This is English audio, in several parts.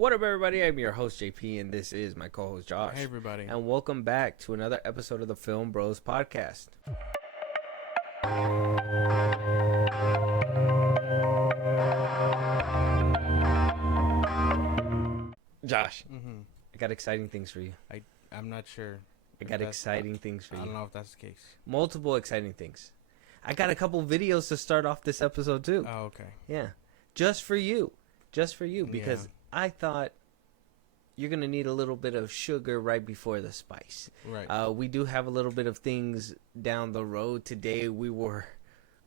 What up, everybody? I'm your host, JP, and this is my co-host, Josh. Hey, everybody. And welcome back to another episode of the FIlmBros podcast. Josh, I got exciting things for you. I'm not sure. I got exciting things for you. I don't know if that's the case. Multiple exciting things. I got a couple videos to start off this episode, too. Oh, okay. Yeah. Just for you. Because I thought you're going to need a little bit of sugar right before the spice. Right. We do have a little bit of things down the road. Today we were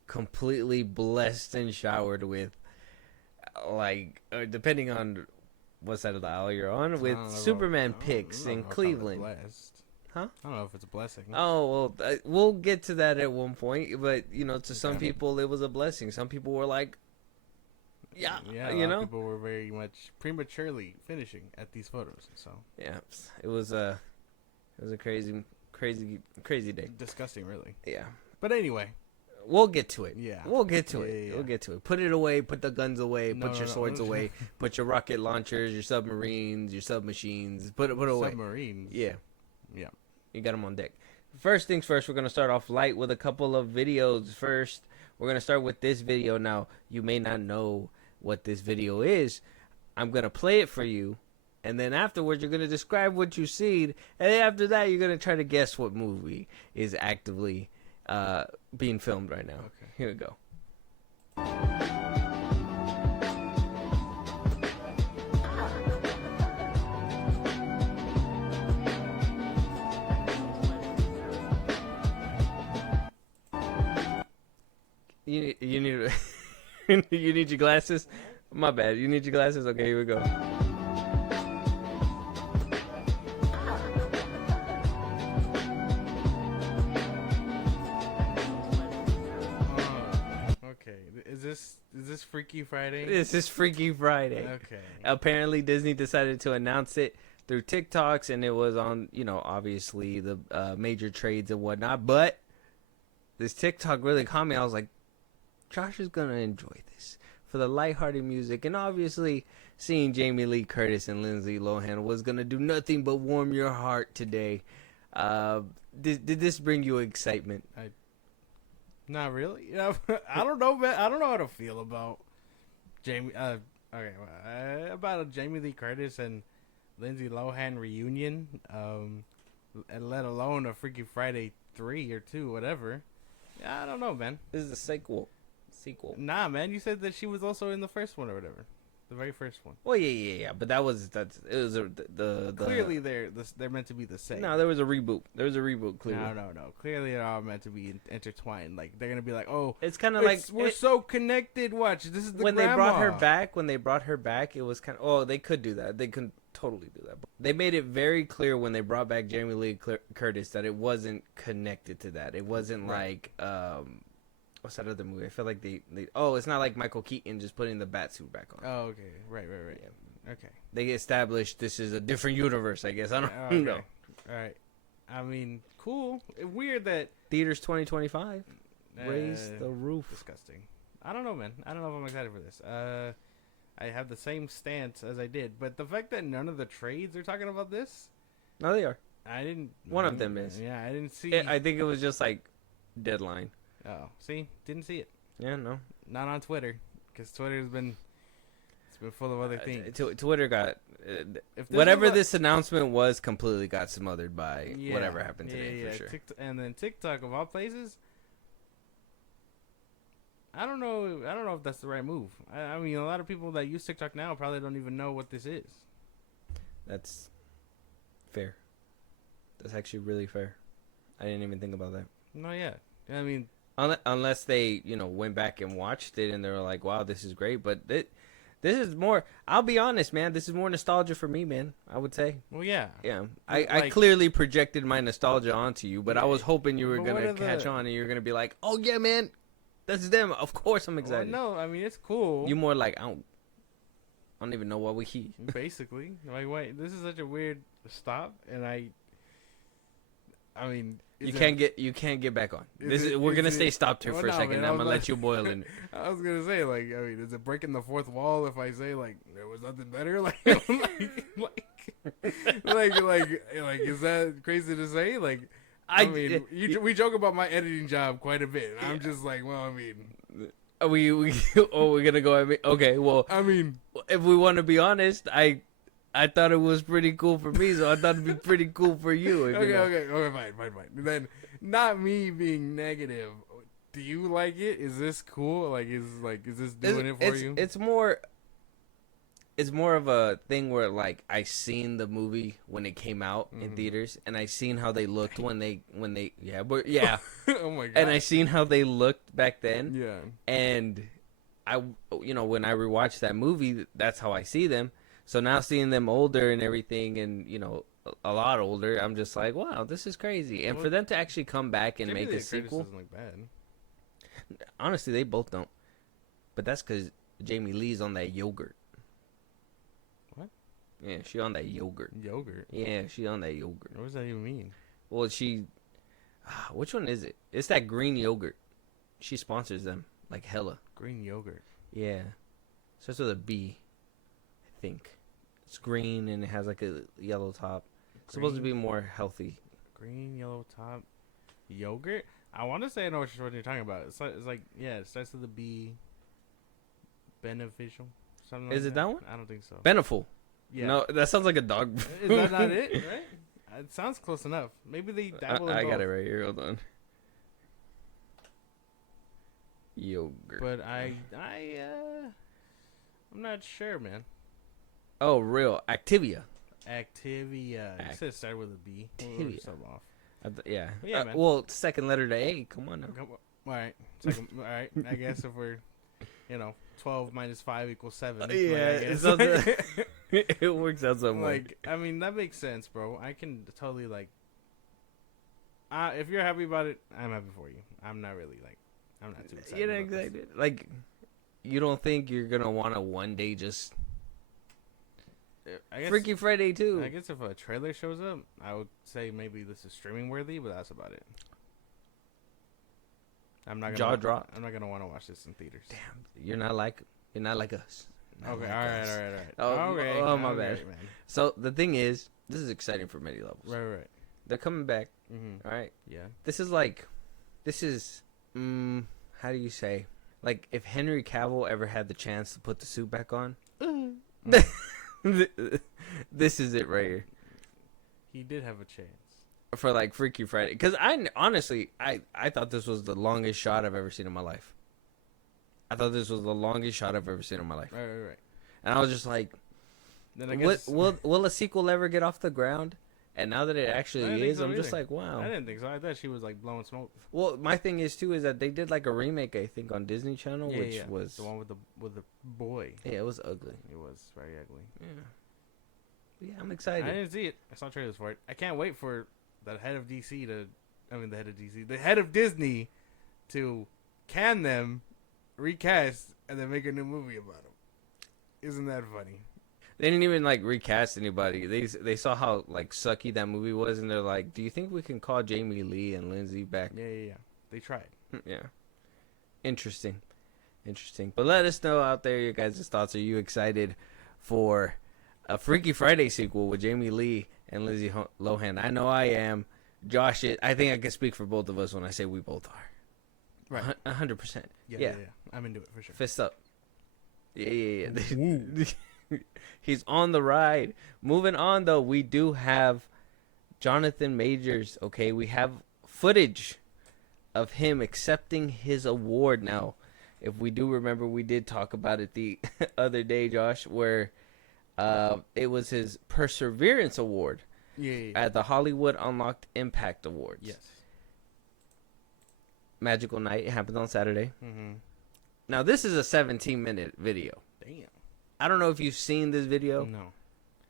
completely blessed and showered with, depending on what side of the aisle you're on, with Superman picks in Cleveland. Huh? I don't know if it's a blessing. Oh, well, we'll get to that at one point. But, to some people, it was a blessing. Some people were like, yeah, a lot of people were very much prematurely finishing at these photos. So yeah, it was a crazy day. Disgusting, really. Yeah, but anyway, we'll get to it. Yeah, we'll get to it. We'll get to it. Put it away. Put the guns away. Put your swords away. Put your rocket launchers, your submarines, your submachines. Put it away. Submarines. Yeah. You got them on deck. First things first, we're gonna start off light with a couple of videos. First, we're gonna start with this video. Now, you may not know what this video is. I'm gonna play it for you, and then afterwards you're gonna describe what you see, and then after that you're gonna try to guess what movie is actively being filmed right now. Okay. Here we go. You need you need your glasses? My bad. You need your glasses? Okay, here we go. Okay. Is this Freaky Friday? This is Freaky Friday. Okay. Apparently Disney decided to announce it through TikToks, and it was on, obviously the major trades and whatnot, but this TikTok really caught me. I was like, Josh is going to enjoy this for the lighthearted music. And obviously, seeing Jamie Lee Curtis and Lindsay Lohan was going to do nothing but warm your heart today. Did this bring you excitement? Not really. I don't know, man. I don't know how to feel about Jamie. About a Jamie Lee Curtis and Lindsay Lohan reunion, and let alone a Freaky Friday 3 or 2, whatever. Yeah, I don't know, man. This is a sequel. Nah, man. You said that she was also in the first one or whatever, the very first one. Well, yeah. But it was the clearly they're meant to be the same. No, there was a reboot. Clearly. No. Clearly they're all meant to be intertwined. Like they're gonna be like, oh, it's kind of like we're so connected. Watch, this is the when grandma. they brought her back. It was kind of they could do that. They could totally do that. They made it very clear when they brought back Jamie Lee Curtis that it wasn't connected to that. It wasn't like what's that other movie? I feel like they it's not like Michael Keaton just putting the bat suit back on. Oh, okay. Right. Yeah. Okay. They established this is a different universe, I guess. I don't know. All right. I mean, cool. Weird that theaters 2025 raise the roof. Disgusting. I don't know, man. I don't know if I'm excited for this. I have the same stance as I did, but the fact that none of the trades are talking about this. No, they are. I didn't. One of them is. Yeah, I didn't see. I think it was just like deadline. Oh, see, didn't see it. Yeah, no, not on Twitter, because Twitter's been full of other things. Twitter got whatever this announcement was completely got smothered by whatever happened today for sure. And then TikTok of all places. I don't know if that's the right move. I mean, a lot of people that use TikTok now probably don't even know what this is. That's fair. That's actually really fair. I didn't even think about that. No, yeah. I mean, unless they, went back and watched it and they were like, wow, this is great. But this is more, I'll be honest, man, this is more nostalgia for me, man, I would say. Well, yeah. Yeah. I clearly projected my nostalgia onto you, but I was hoping you were going to catch on and you were going to be like, oh, yeah, man, that's them. Of course I'm excited. Well, no, I mean, it's cool. You more like, I don't even know what we hear. Basically. Like, wait, this is such a weird stop, and I mean, You can't get back on. We're gonna stay stopped here for a second. Man, I'm gonna let you boil in. I was gonna say, like, I mean, is it breaking the fourth wall if I say like there was nothing better? Like, is that crazy to say? Like, I mean, we joke about my editing job quite a bit. And I'm just like, well, I mean, we're gonna go. Okay, well, I mean, if we want to be honest, I thought it was pretty cool for me, so I thought it'd be pretty cool for you. Okay, fine. Then, not me being negative. Do you like it? Is this cool? Like, is this doing it for you? It's more of a thing where like I seen the movie when it came out in theaters, and I seen how they looked when they yeah. Oh my god! And I seen how they looked back then. Yeah. And when I rewatched that movie, that's how I see them. So now seeing them older and everything, and a lot older, I'm just like, wow, this is crazy. And for them to actually come back and make a sequel, doesn't look bad. Honestly, they both don't. But that's because Jamie Lee's on that yogurt. What? Yeah, she on that yogurt. Yogurt? Yeah, she on that yogurt. What does that even mean? Well, which one is it? It's that green yogurt. She sponsors them like hella. Green yogurt? Yeah. Starts with a B, I think. It's green and it has like a yellow top. It's supposed to be more healthy. Green, yellow top, yogurt? I want to say I know what you're talking about. It's like yeah, it starts with a B. Beneficial? Something like Is it that one? I don't think so. Beneful. Yeah. No, that sounds like a dog. Is that not it? Right? It sounds close enough. Maybe they dabble in I both. got it right here. Hold on. Yogurt. But I'm not sure, man. Oh, real Activia. Activia. You said it started with a B. Activia. Off. Yeah. Yeah, man. Well, second letter to A. Come on now. All right. All right. I guess if we're, 12 minus 5 equals 7. Yeah. It works out somewhere. Like, I mean, that makes sense, bro. I can totally, like, if you're happy about it, I'm happy for you. I'm not really, like, I'm not too excited. Exactly. Like, you don't think you're going to want to one day just... Freaky Friday too. I guess if a trailer shows up, I would say maybe this is streaming worthy, but that's about it. I'm not gonna drop. I'm not gonna want to watch this in theaters. Damn, you're not like us. Okay, all right. Oh, my bad. Man. So the thing is, this is exciting for many levels. Right. They're coming back. Mm-hmm. All right. Yeah. This is how do you say? Like if Henry Cavill ever had the chance to put the suit back on. This is it right here. He did have a chance for like Freaky Friday, because I honestly thought this was the longest shot I've ever seen in my life. I thought this was the longest shot I've ever seen in my life. Right. And I was just like, then I guess... will a sequel ever get off the ground? And now that it actually is, I'm just like, wow. I didn't think so. I thought she was like blowing smoke. Well, my thing is too is that they did like a remake, I think, on Disney Channel, which was the one with the boy. Yeah, it was ugly. It was very ugly. Yeah, I'm excited. I didn't see it. I saw trailers for it. I can't wait for the head of Disney to can them, recast, and then make a new movie about them. Isn't that funny? They didn't even like recast anybody. They saw how like sucky that movie was, and they're like, "Do you think we can call Jamie Lee and Lindsay back?" Yeah. They tried. Yeah. Interesting. But let us know out there your guys' thoughts. Are you excited for a Freaky Friday sequel with Jamie Lee and Lindsay Lohan? I know I am. Josh, I think I can speak for both of us when I say we both are. Right. 100%. Yeah. I'm into it for sure. Fist up. Yeah. He's on the ride. Moving on, though, we do have Jonathan Majors. Okay, we have footage of him accepting his award. Now, if we do remember, we did talk about it the other day, Josh, where it was his Perseverance Award at the Hollywood Unlocked Impact Awards. Yes. Magical night. It happened on Saturday. Mm-hmm. Now, this is a 17-minute video. Damn. I don't know if you've seen this video. No.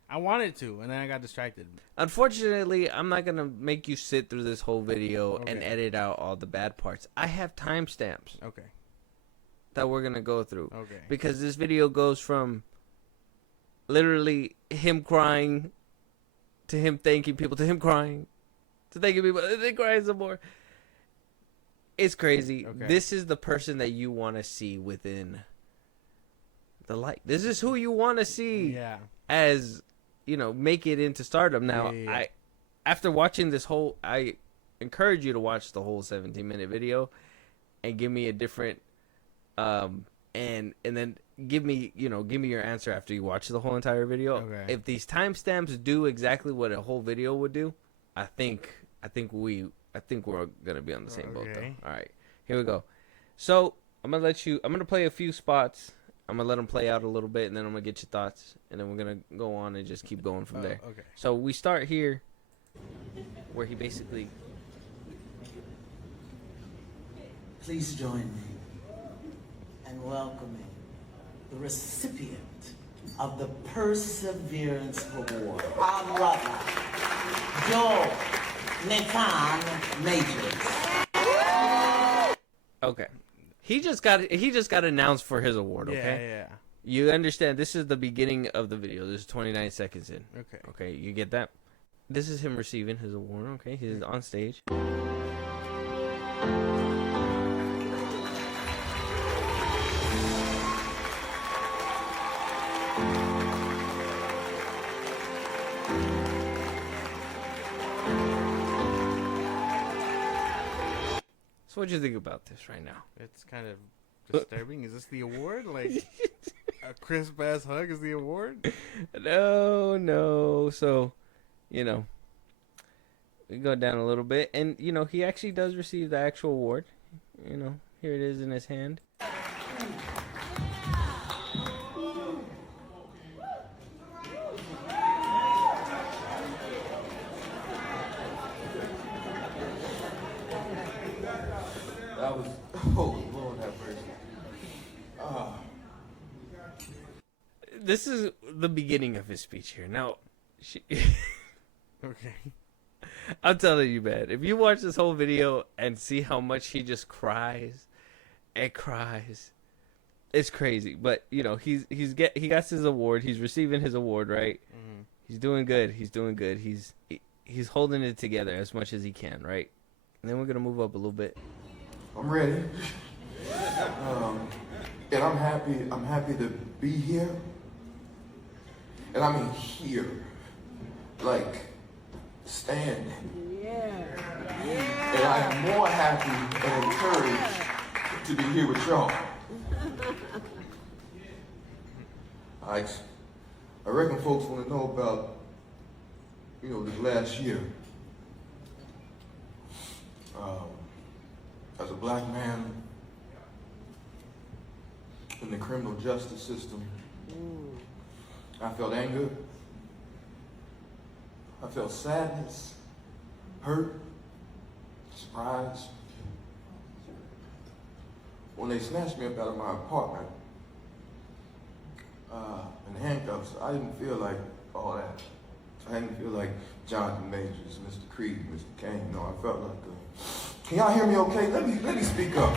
I wanted to, and then I got distracted. Unfortunately, I'm not going to make you sit through this whole video and edit out all the bad parts. I have timestamps. Okay. That we're going to go through. Okay. Because this video goes from literally him crying to him thanking people to him crying to thanking people, and then crying some more. It's crazy. Okay. This is the person that you want to see within the light. This is who you want to see. Yeah. As make it into stardom. Now, after watching this whole, I encourage you to watch the whole 17-minute video and give me a different and then give me your answer after you watch the whole entire video. Okay. If these timestamps do exactly what a whole video would do, I think we're gonna be on the same boat though. All right, here we go. So I'm gonna play a few spots. I'm gonna let them play out a little bit, and then I'm gonna get your thoughts, and then we're gonna go on and just keep going from there. Okay. So we start here, where he basically. Please join me in welcoming the recipient of the Perseverance Award, our brother, Joe Nathan Majors. Okay. He just got announced for his award, okay? Yeah. You understand this is the beginning of the video. This is 29 seconds in. Okay. Okay, you get that? This is him receiving his award, okay? He's on stage. So what do you think about this right now? It's kind of disturbing. Is this the award? Like a crisp ass hug is the award? No. So, we go down a little bit, and he actually does receive the actual award. Here it is in his hand. That was, oh Lord have mercy. This is the beginning of his speech here. Now, Okay. I'm telling you, man, if you watch this whole video and see how much he just cries and cries, it's crazy. But he got his award. He's receiving his award, right? Mm-hmm. He's doing good. He's holding it together as much as he can, right? And then we're gonna move up a little bit. I'm ready. And I'm happy to be here. And I mean here. Like, standing. And I am more happy and encouraged to be here with y'all. I reckon folks want to know about, this last year. As a black man in the criminal justice system, I felt anger, I felt sadness, hurt, surprise. When they snatched me up out of my apartment in handcuffs, I didn't feel like all that. I didn't feel like Jonathan Majors, Mr. Creed, Mr. Kane. No, I felt like can y'all hear me okay? Let me speak up.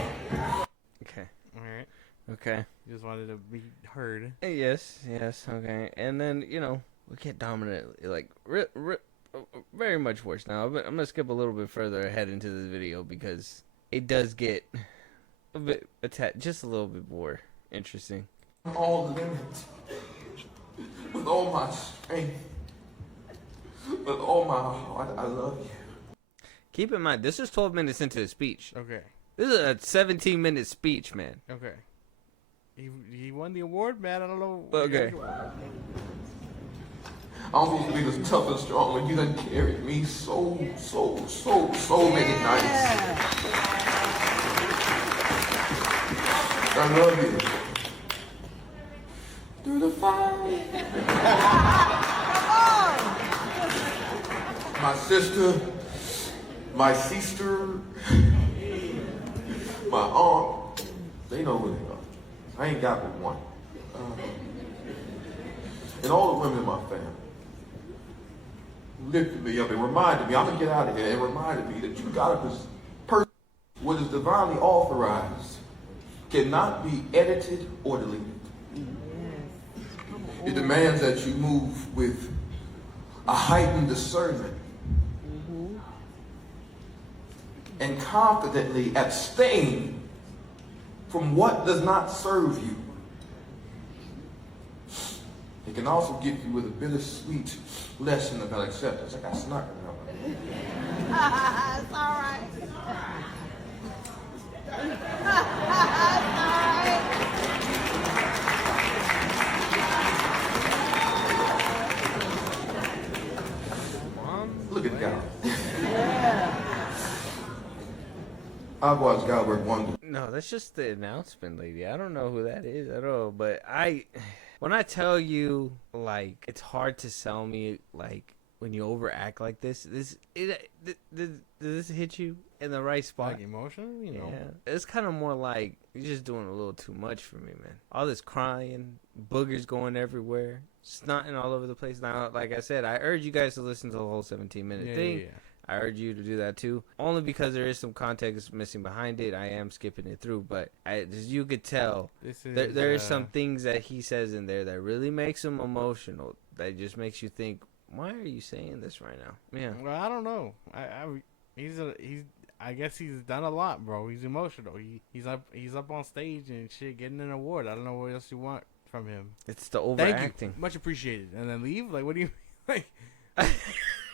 Okay. All right. Okay. You just wanted to be heard. Yes. Okay. And then we get dominant, like very much worse now. But I'm gonna skip a little bit further ahead into this video because it does get a bit just a little bit more interesting. All limits, with all my strength, with all my heart, I love you. Keep in mind, this is 12 minutes into the speech. Okay. This is a 17-minute speech, man. Okay. He won the award, man. I don't know. Okay. I'm supposed to be this tough and strong when you done carried me so many nights. I love you. Through the fire. My sister, my aunt, they know who they are. I ain't got but one. And all the women in my family lifted me up and reminded me, I'm gonna get out of here, and reminded me that you gotta person what is divinely authorized cannot be edited or deleted. It demands that you move with a heightened discernment and confidently abstain from what does not serve you. It can also give you with a bittersweet lesson about acceptance. I got snot now. It's all right. It's all right. Look at God. I've watched God work wonders. No, that's just the announcement lady. I don't know who that is at all. But when I tell you, like, it's hard to sell me, like, when you overact like this. Does this hit you in the right spot? Like emotion, you know. Yeah, it's kind of more like you're just doing a little too much for me, man. All this crying, boogers going everywhere, snotting all over the place. Now, like I said, I urge you guys to listen to the whole 17-minute thing. Yeah. I urge you to do that too, only because there is some context missing behind it. I am skipping it through, but as you could tell, there is some things that he says in there that really makes him emotional. That just makes you think, why are you saying this right now? Yeah. Well, I don't know. I guess he's done a lot, bro. He's emotional. He's up on stage and shit, getting an award. I don't know what else you want from him. It's the Thank overacting. you. Much appreciated. And then leave? Like, what do you like?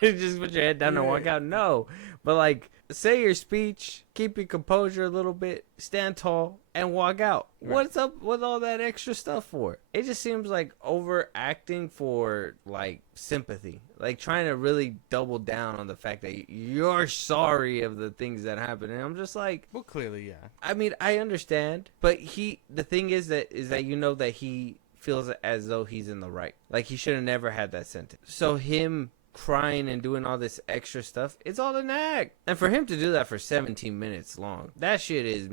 Just put your head down and walk out. No, but like, say your speech, keep your composure a little bit, stand tall, and walk out. Right. What's up with all that extra stuff for? It just seems like overacting for like sympathy, like trying to really double down on the fact that you're sorry of the things that happened. And I'm just like, well, clearly, yeah. I mean, I understand, but the thing is that you know that he feels as though he's in the right. Like, he should have never had that sentence. So him crying and doing all this extra stuff, it's all an act. And for him to do that for 17 minutes long, that shit is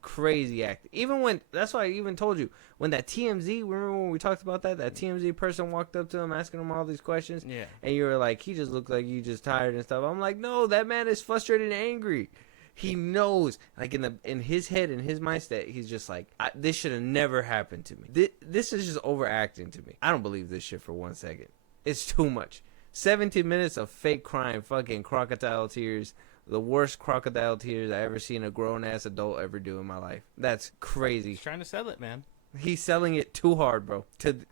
crazy acting. Even when, that's why I even told you, when that TMZ, remember when we talked about that TMZ person walked up to him asking him all these questions? Yeah. And you were like, he just looked like you just tired and stuff. I'm like, no, that man is frustrated and angry. He knows, like, in his head, in his mindset, he's just like, this should have never happened to me. This is just overacting to me. I don't believe this shit for 1 second. It's too much. 17 minutes of fake crying, fucking crocodile tears. The worst crocodile tears I ever seen a grown-ass adult ever do in my life. That's crazy. He's trying to sell it, man. He's selling it too hard, bro.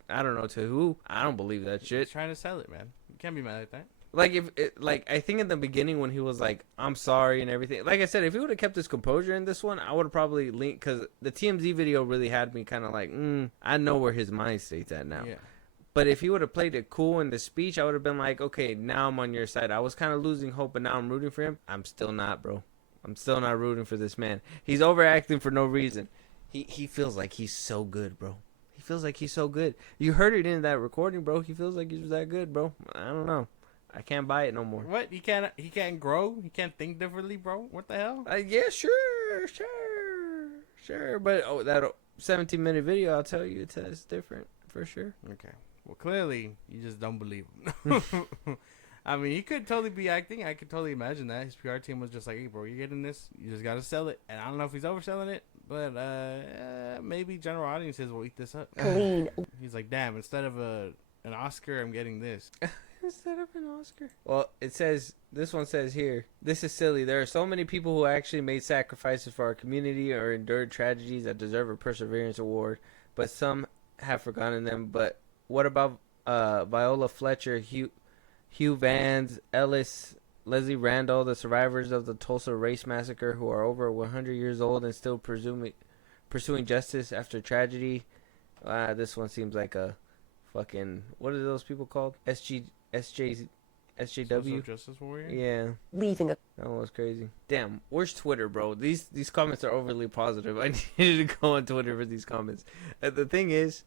I don't know to who. I don't believe that shit. He's trying to sell it, man. You can't be mad at that. Like, I think in the beginning when he was like, I'm sorry and everything, like I said, if he would have kept his composure in this one, I would have probably linked, because the TMZ video really had me kind of like, I know where his mind state's at now. Yeah. But if he would have played it cool in the speech, I would have been like, okay, now I'm on your side. I was kind of losing hope, but now I'm rooting for him. I'm still not, bro. I'm still not rooting for this man. He's overacting for no reason. He feels like he's so good, bro. He feels like he's so good. You heard it in that recording, bro. He feels like he's that good, bro. I don't know. I can't buy it no more. What? He can't grow? He can't think differently, bro? What the hell? Yeah, sure. But that 17-minute video, I'll tell you, it's different for sure. Okay. Well, clearly, you just don't believe him. I mean, he could totally be acting. I could totally imagine that. His PR team was just like, hey, bro, you're getting this. You just got to sell it. And I don't know if he's overselling it, but maybe general audiences will eat this up. Clean. He's like, damn, instead of an Oscar, I'm getting this. Instead of an Oscar. Well, this one says here, this is silly. There are so many people who actually made sacrifices for our community or endured tragedies that deserve a Perseverance Award, but some have forgotten them. But what about Viola Fletcher, Hugh Vans, Ellis, Leslie Randall, the survivors of the Tulsa Race Massacre, who are over 100 years old and still pursuing justice after tragedy? This one seems like a fucking, what are those people called? SJW? Social Justice Warrior? Yeah. Leaving a... That one was crazy. Damn, where's Twitter, bro? These comments are overly positive. I needed to go on Twitter for these comments. The thing is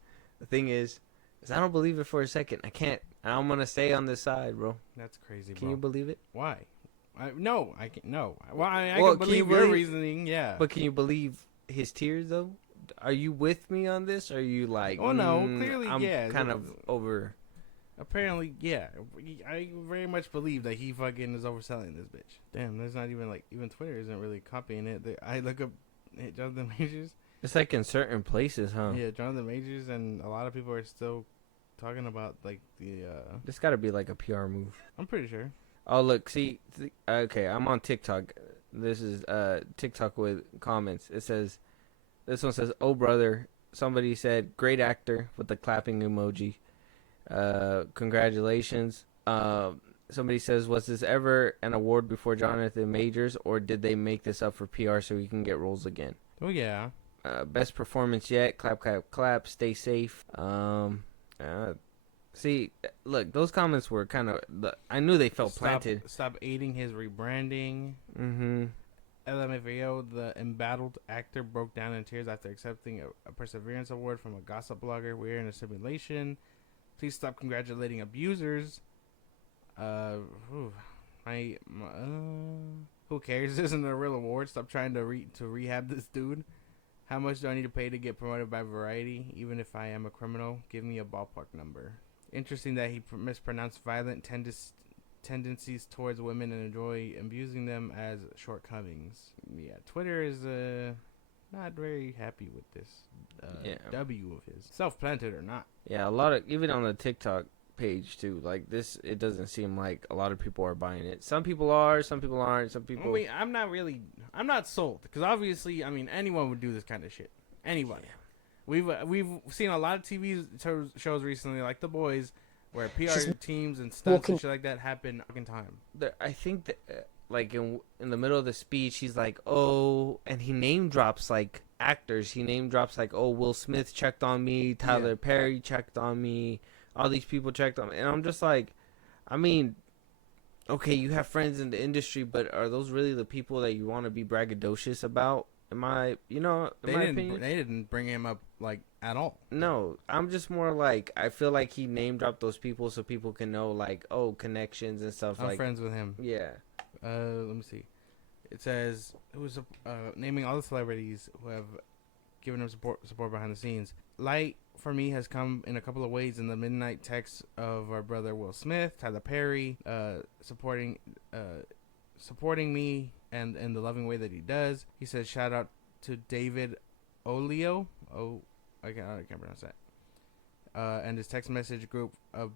I don't believe it for a second. I can't. I'm gonna stay on this side, bro. That's crazy, bro. Can you believe it? Why? No, I can't. No. Well, I can believe your reasoning, yeah. But can you believe his tears, though? Are you with me on this? Or are you like, oh, no, clearly, I'm yeah. kind of over... Apparently, yeah. I very much believe that he fucking is overselling this bitch. Damn, there's not even, like, even Twitter isn't really copying it. I look up Jonathan Majors. It's like in certain places, huh? Yeah, Jonathan Majors, and a lot of people are still talking about, like, the, This gotta be like a PR move. I'm pretty sure. Oh, look, see, okay, I'm on TikTok. This is TikTok with comments. It says, this one says, "Oh brother." Somebody said, "Great actor," with the clapping emoji. Congratulations. Somebody says, "Was this ever an award before Jonathan Majors, or did they make this up for PR so he can get roles again?" Oh yeah. Best performance yet. Clap, clap, clap. Stay safe. See, look, those comments were kind of. I knew they felt planted. Stop aiding his rebranding. Mm-hmm. LMFAO, the embattled actor, broke down in tears after accepting a Perseverance Award from a gossip blogger. "We're in a simulation. Please stop congratulating abusers." Who cares? This isn't a real award. Stop trying to rehab this dude. How much do I need to pay to get promoted by Variety? Even if I am a criminal, give me a ballpark number. Interesting that he mispronounced violent tendencies towards women and enjoy abusing them as shortcomings. Yeah, Twitter is not very happy with this W of his, self-planted or not. Yeah, a lot of, even on the TikTok page too, like this, it doesn't seem like a lot of people are buying it. Some people are, some people aren't, some people. I'm not sold, because obviously, I mean, anyone would do this kind of shit. Anybody. Yeah. We've seen a lot of TV shows recently, like The Boys, where PR teams and stuff and shit like that happen fucking time. I think that, like in the middle of the speech, he's like, "Oh," and he name drops like actors. He name drops like, "Oh, Will Smith checked on me, Tyler Perry checked on me, all these people checked on me," and I'm just like, I mean, okay, you have friends in the industry, but are those really the people that you want to be braggadocious about? They didn't bring him up like at all. No, I'm just more like, I feel like he name dropped those people so people can know, like, oh, connections and stuff. I'm friends with him. Yeah. Let me see. It says it was naming all the celebrities who have given him support behind the scenes. Light for me has come in a couple of ways in the midnight text of our brother Will Smith, Tyler Perry, supporting me and in the loving way that he does. He says, "Shout out to David Olio." Oh, I can't pronounce that. And his text message group of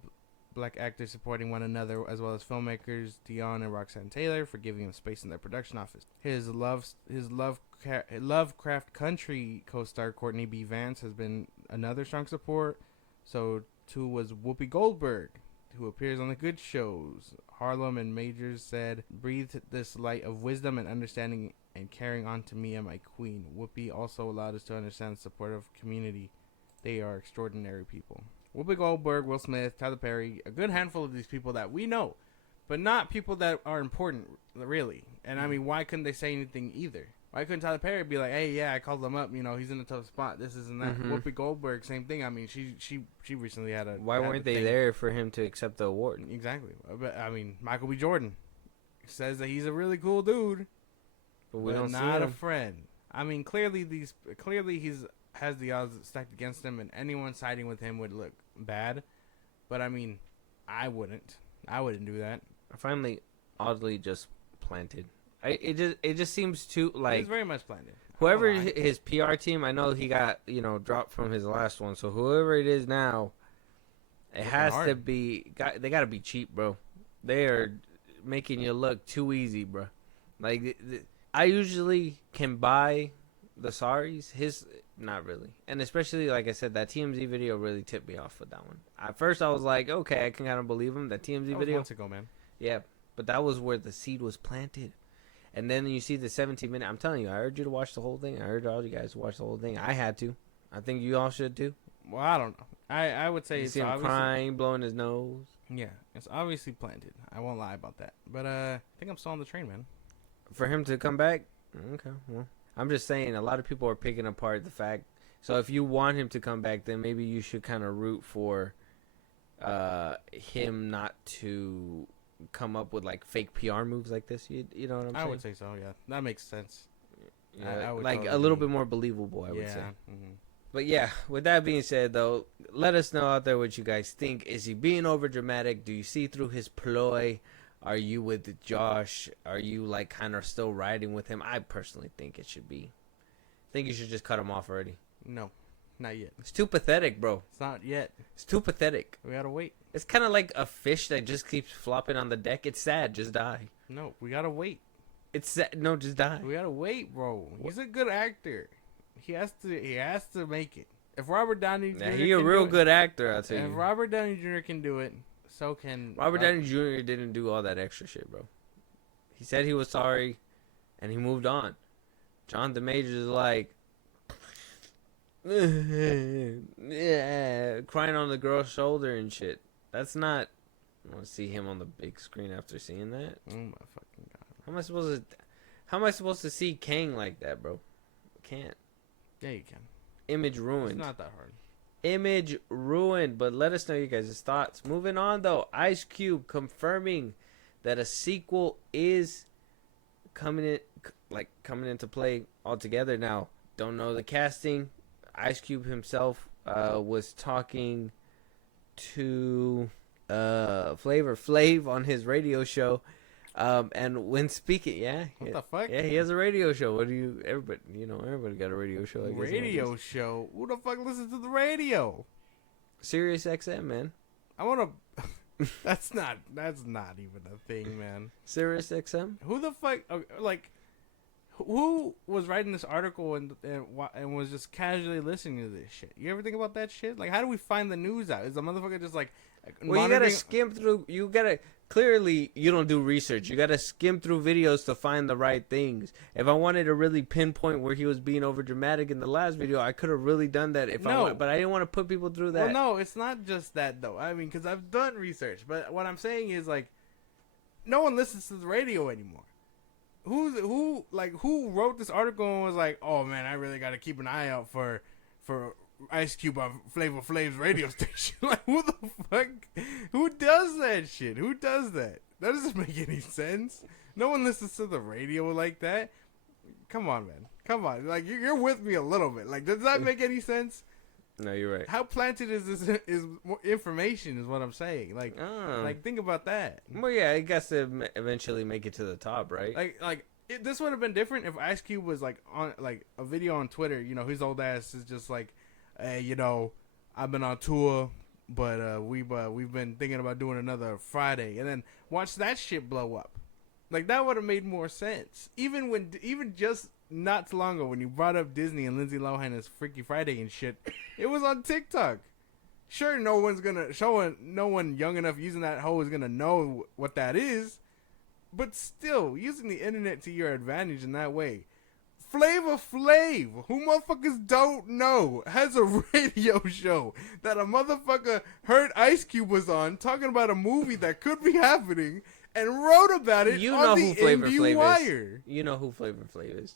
black actors supporting one another, as well as filmmakers Dion and Roxanne Taylor for giving him space in their production office. His Lovecraft Country co-star Courtney B. Vance has been another strong support. So too was Whoopi Goldberg, who appears on the good shows. Harlem and Majors said, "Breathe this light of wisdom and understanding and carrying on to Mia, my queen." Whoopi also allowed us to understand the supportive community. They are extraordinary people. Whoopi Goldberg, Will Smith, Tyler Perry, a good handful of these people that we know, but not people that are important, really. And I mean, why couldn't they say anything either? Why couldn't Tyler Perry be like, "Hey, yeah, I called him up. You know, he's in a tough spot. This and that." Mm-hmm. Whoopi Goldberg, same thing. I mean, she recently had a. Why weren't they there for him to accept the award? Exactly. But I mean, Michael B. Jordan says that he's a really cool dude, but we don't not see a him. friend. I mean, clearly he's has the odds stacked against him, and anyone siding with him would look bad. But I mean, I wouldn't do that. I finally, oddly, just planted. It just seems too like it's very much planted. Whoever his PR team, I know he got dropped from his last one. So whoever it is now, it has to be. They got to be cheap, bro. They are making you look too easy, bro. Like I usually can buy the sorries. His not really, and especially like I said, that TMZ video really tipped me off with that one. At first, I was like, okay, I can kind of believe him. That TMZ video months ago, man. Yeah, but that was where the seed was planted. And then you see the 17-minute. I'm telling you, I urge you to watch the whole thing. I urge all you guys to watch the whole thing. I had to. I think you all should too. Well, I don't know. I would say see him crying, blowing his nose. Yeah, it's obviously planted. I won't lie about that. But I think I'm still on the train, man. For him to come back? Okay, well. I'm just saying, a lot of people are picking apart the fact. So if you want him to come back, then maybe you should kind of root for him not to come up with like fake PR moves like this. You know what I'm saying? I would say so. Yeah, that makes sense. Yeah, I would like totally a little bit more believable. I would say. Mm-hmm. But yeah, with that being said, though, let us know out there what you guys think. Is he being over dramatic? Do you see through his ploy? Are you with Josh? Are you like kind of still riding with him? I personally think it should be. I think you should just cut him off already. No, not yet. It's too pathetic, bro. It's not yet. It's too pathetic. We gotta wait. It's kind of like a fish that just keeps flopping on the deck. It's sad. Just die. No, we gotta wait. It's no, just die. We gotta wait, bro. He's a good actor. He has to make it. If Robert Downey Jr. Yeah, he a real good actor, I'll tell If you. Robert Downey Jr. can do it, so can Robert Downey Jr. didn't do all that extra shit, bro. He said he was sorry, and he moved on. Jonathan Majors is like, yeah, crying on the girl's shoulder and shit. That's not. I want to see him on the big screen after seeing that. Oh my fucking god! How am I supposed to see Kang like that, bro? Can't. Yeah, you can. Image ruined. It's not that hard. Image ruined. But let us know you guys' thoughts. Moving on though, Ice Cube confirming that a sequel is coming into play altogether now. Don't know the casting. Ice Cube himself was talking to Flavor Flav on his radio show. And when speaking, What the fuck? Yeah, he has a radio show. Everybody got a radio show. I guess, Radio show? Who the fuck listens to the radio? Sirius XM, man. I want to. That's not even a thing, man. Sirius XM. Who the fuck? Like, who was writing this article and was just casually listening to this shit? You ever think about that shit? Like, how do we find the news out? Is the motherfucker just like? Well, you gotta skim through. Clearly, you don't do research. You gotta skim through videos to find the right things. If I wanted to really pinpoint where he was being over dramatic in the last video, I could have really done that but I didn't want to put people through that. Well, no, it's not just that though. I mean, because I've done research, but what I'm saying is like, no one listens to the radio anymore. Who wrote this article and was like, oh man, I really gotta keep an eye out for Ice Cube on Flavor Flav's radio station. Like, who the fuck? Who does that shit? Who does that? That doesn't make any sense. No one listens to the radio like that. Come on, man. Come on. Like, you're with me a little bit. Like, does that make any sense? No, you're right. How planted is this information is what I'm saying. Like, think about that. Well, yeah, I guess to eventually make it to the top, right? This would have been different if Ice Cube was like on like a video on Twitter. You know, his old ass is just like, hey, I've been on tour, but we've been thinking about doing another Friday, and then watch that shit blow up. Like, that would have made more sense. Even just not too long ago when you brought up Disney and Lindsay Lohan as Freaky Friday and shit, it was on TikTok. Sure, no one young enough using that hoe is gonna know what that is, but still, using the internet to your advantage in that way. Flavor Flav, who motherfuckers don't know, has a radio show that a motherfucker heard Ice Cube was on talking about a movie that could be happening and wrote about it on the IndieWire. You know who Flavor Flav is.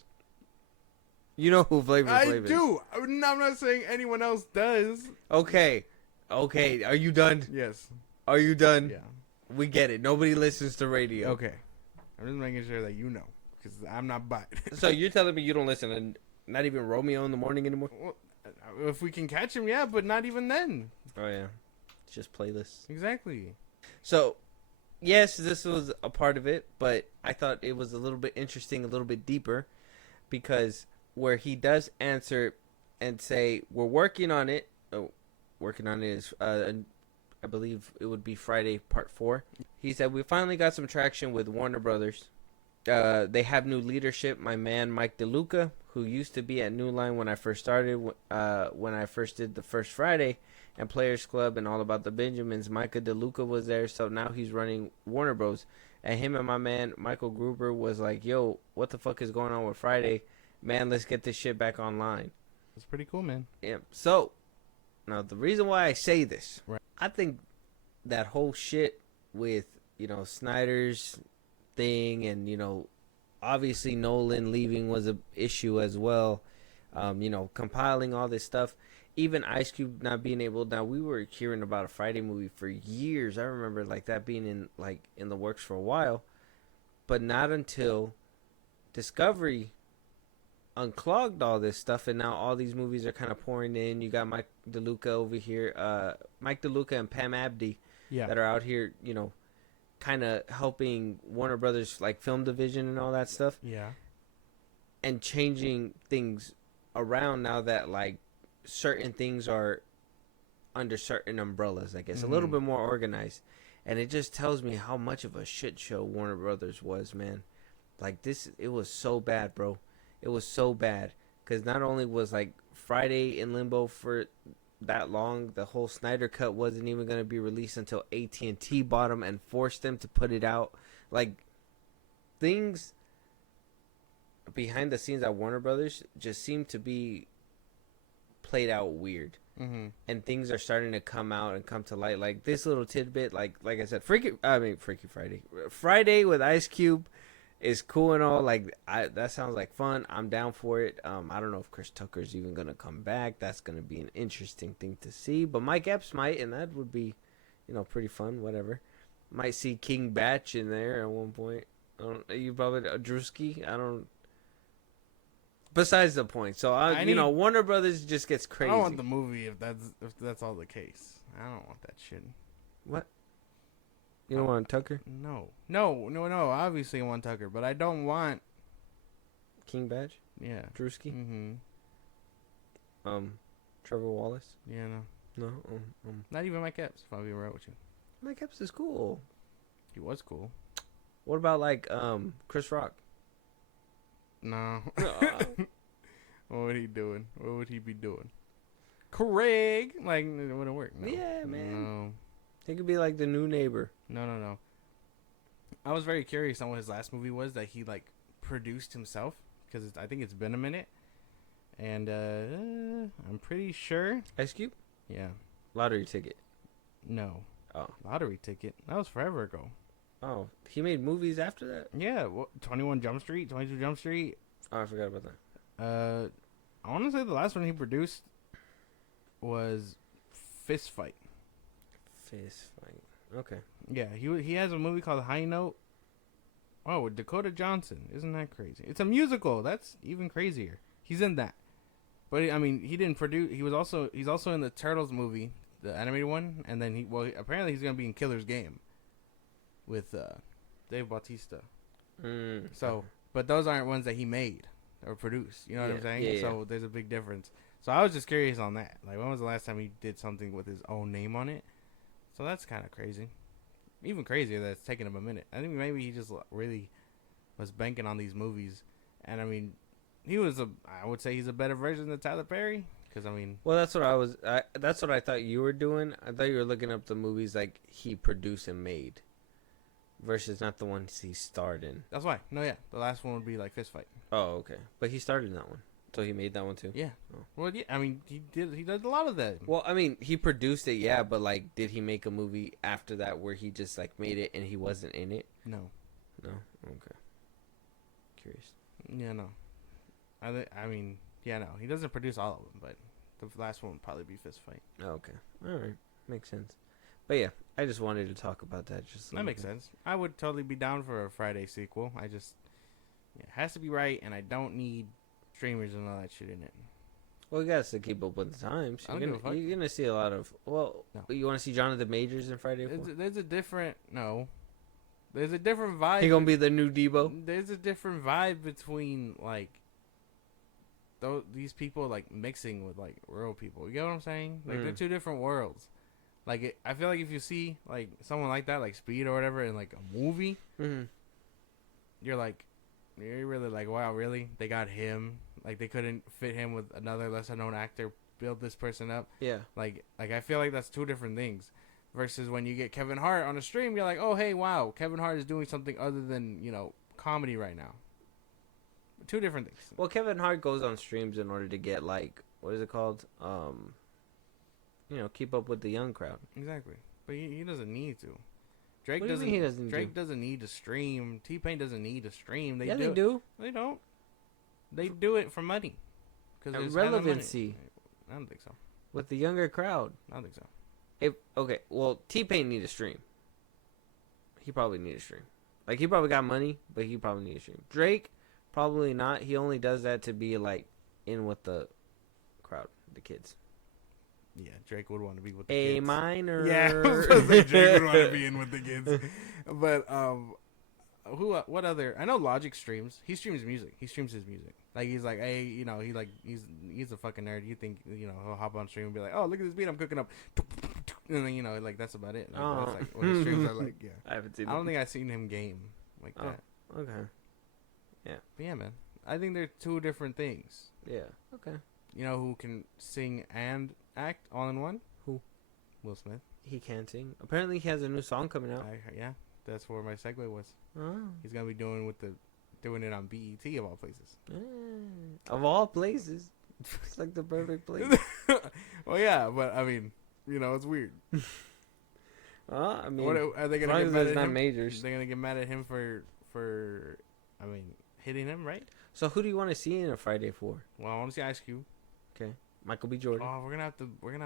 You know who Flavor Flav is. I do. I'm not saying anyone else does. Okay. Are you done? Yes. Are you done? Yeah. We get it. Nobody listens to radio. Okay. I'm just making sure that you know. Because I'm not buying it. So you're telling me you don't listen to not even Romeo in the Morning anymore? Well, if we can catch him, yeah, but not even then. Oh, yeah. It's just playlists. Exactly. So, yes, this was a part of it, but I thought it was a little bit interesting, a little bit deeper, because where he does answer and say, we're working on it. Oh, working on it is, I believe it would be Friday Part 4. He said, we finally got some traction with Warner Brothers. They have new leadership. My man Mike DeLuca, who used to be at New Line when I first started, when I first did the First Friday and Players Club and All About the Benjamins, Micah DeLuca was there. So now he's running Warner Bros. And him and my man Michael Gruber was like, yo, what the fuck is going on with Friday? Man, let's get this shit back online. That's pretty cool, man. Yeah. So, now the reason why I say this, right. I think that whole shit with, Snyder's thing and, obviously Nolan leaving was a issue as well. Compiling all this stuff. Even Ice Cube not being able. Now, we were hearing about a Friday movie for years. I remember that being in the works for a while. But not until Discovery unclogged all this stuff, and now all these movies are kind of pouring in. You got Mike DeLuca over here, Mike DeLuca and Pam Abdi, that are out here, kind of helping Warner Brothers film division and all that stuff. Yeah, and changing things around now that certain things are under certain umbrellas. I guess a little bit more organized, and it just tells me how much of a shit show Warner Brothers was, man. Like this, it was so bad, bro. It was so bad because not only was like Friday in limbo for that long, the whole Snyder cut wasn't even gonna be released until AT&T bought them and forced them to put it out. Like things behind the scenes at Warner Brothers just seem to be played out weird. Mm-hmm. And things are starting to come out and come to light. Like this little tidbit, like I said, Freaky Friday with Ice Cube is cool and all. Like that sounds like fun. I'm down for it. I don't know if Chris Tucker's even gonna come back. That's gonna be an interesting thing to see. But Mike Epps might, and that would be, pretty fun. Whatever. Might see King Batch in there at one point. You probably Drewski. I don't. Besides the point, so Warner Brothers just gets crazy. I don't want the movie if that's all the case. I don't want that shit. What? You don't want Tucker? No. Obviously, I want Tucker, but I don't want King Badge? Yeah. Drewski? Mm-hmm. Trevor Wallace? Yeah, no. No. Not even Mike Epps. If I'll be right with you. Mike Epps is cool. He was cool. What about Chris Rock? No. What would he doing? What would he be doing? Craig, like it wouldn't work. No. Yeah, man. No. He could be like the new neighbor. No. I was very curious on what his last movie was that he produced himself because I think it's been a minute, and I'm pretty sure. Ice Cube? Yeah. Lottery Ticket. No. Oh. Lottery Ticket. That was forever ago. Oh, he made movies after that? Yeah, 21 Jump Street, 22 Jump Street. Oh, I forgot about that. I want to say the last one he produced was Fist Fight. Fist Fight. Okay. Yeah, he has a movie called High Note. Oh, with Dakota Johnson. Isn't that crazy? It's a musical. That's even crazier. He's in that. But he didn't produce. He's also in the Turtles movie, the animated one, and then apparently he's going to be in Killer's Game with Dave Bautista. So, but those aren't ones that he made or produced. You know what I'm saying? Yeah, so there's a big difference. So I was just curious on that. Like, when was the last time he did something with his own name on it? So that's kind of crazy. Even crazier that it's taking him a minute. I think maybe he just really was banking on these movies. And I would say he's a better version of Tyler Perry. Well, that's what I thought you were doing. I thought you were looking up the movies like he produced and made. Versus not the ones he starred in. That's why. No, yeah. The last one would be Fist Fight. Oh, okay. But he starred in that one. So he made that one too? Yeah. Oh. Well, yeah. He does a lot of that. Well, he produced it, yeah, but did he make a movie after that where he just made it and he wasn't in it? No. No? Okay. Curious. Yeah, no. Yeah, no. He doesn't produce all of them, but the last one would probably be Fist Fight. Oh, okay. All right. Makes sense. But yeah, I just wanted to talk about that. That makes sense. I would totally be down for a Friday sequel. It has to be right, and I don't need streamers and all that shit in it. Well, you got to keep up with the times. You're gonna see a lot of. Well, no. You want to see Jonathan Majors in Friday? There's a different vibe. He gonna be the new Debo. There's a different vibe between these people mixing with real people. You get what I'm saying? They're two different worlds. I feel like if you see someone like that, like Speed or whatever, in a movie, you're really wow, really? They got him. They couldn't fit him with another lesser known actor. Build this person up. Yeah. I feel like that's two different things. Versus when you get Kevin Hart on a stream, you're like, oh hey, wow, Kevin Hart is doing something other than comedy right now. Two different things. Well, Kevin Hart goes on streams in order to get what is it called? Keep up with the young crowd. Exactly. But he doesn't need to. Drake What do you doesn't. mean he doesn't Drake doesn't need to stream. T-Pain doesn't need to stream. They do. They don't. They do it for money. And relevancy. I don't think so. With the younger crowd. I don't think so. Well, T-Pain need a stream. He probably need a stream. He probably got money, but he probably need a stream. Drake, probably not. He only does that to be in with the crowd, the kids. Yeah, Drake would want to be with the A kids. minor. Yeah, I was gonna say Drake would want to be in with the kids. But what other? I know Logic streams. He streams music. He streams his music. He's hey, he's a fucking nerd. You think he'll hop on stream and be like, oh, look at this beat I'm cooking up, and then that's about it. That's what his streams are like. Yeah, I haven't seen. I don't think I've seen him game like that. Okay. Yeah. But yeah, man. I think they're two different things. Yeah. Okay. You know who can sing and act all in one? Who? Will Smith. He can sing. Apparently, he has a new song coming out. Yeah, that's where my segue was. Oh. He's gonna be doing it on BET of all places. Of all places, it's like the perfect place. Well, yeah, but I mean, you know, it's weird. I mean, What are they as gonna long get as mad it's at not him? majors. They're gonna get mad at him for I mean, hitting him, right? So who do you want to see in a Friday 4? Well, I want to see Ice Cube. Okay, Michael B. Jordan. Oh, we're gonna have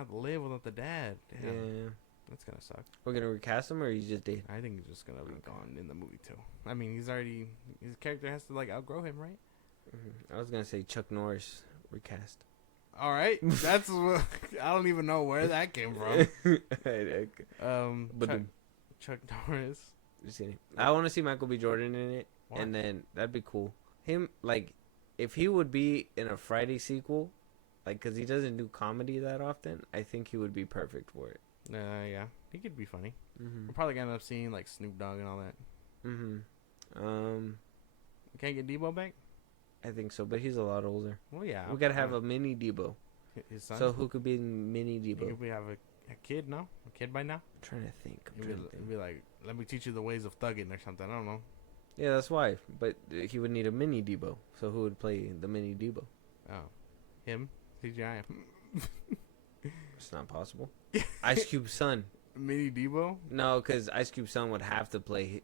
to live without the dad. Damn, Yeah. that's gonna suck. We're gonna recast him, or he's just dead. I think he's just gonna be gone in the movie too. I mean, his character has to like outgrow him, right? I was gonna say Chuck Norris recast. All right, that's what, I don't even know where that came from. But Chuck Norris. just kidding. I want to see Michael B. Jordan in it, Why? and then that'd be cool. Him, like, if he would be in a Friday sequel, like, cause he doesn't do comedy that often, I think he would be perfect for it. Yeah, he could be funny. Mm-hmm. We're probably gonna end up seeing like Snoop Dogg and all that. Mm-hmm. Can't get Debo back. I think so, but he's a lot older. Well, yeah, We gotta have a mini Debo. his son. So who could be mini He Debo? could have a kid now, a kid by now. I'm trying to think. It'd be like, let me teach you the ways of thugging or something. I don't know. Yeah, that's why. But he would need a mini Debo. So who would play the mini Debo? Oh, him, CGI, It's not possible. Ice Cube's son. mini Debo. No, because Ice Cube's son would have to play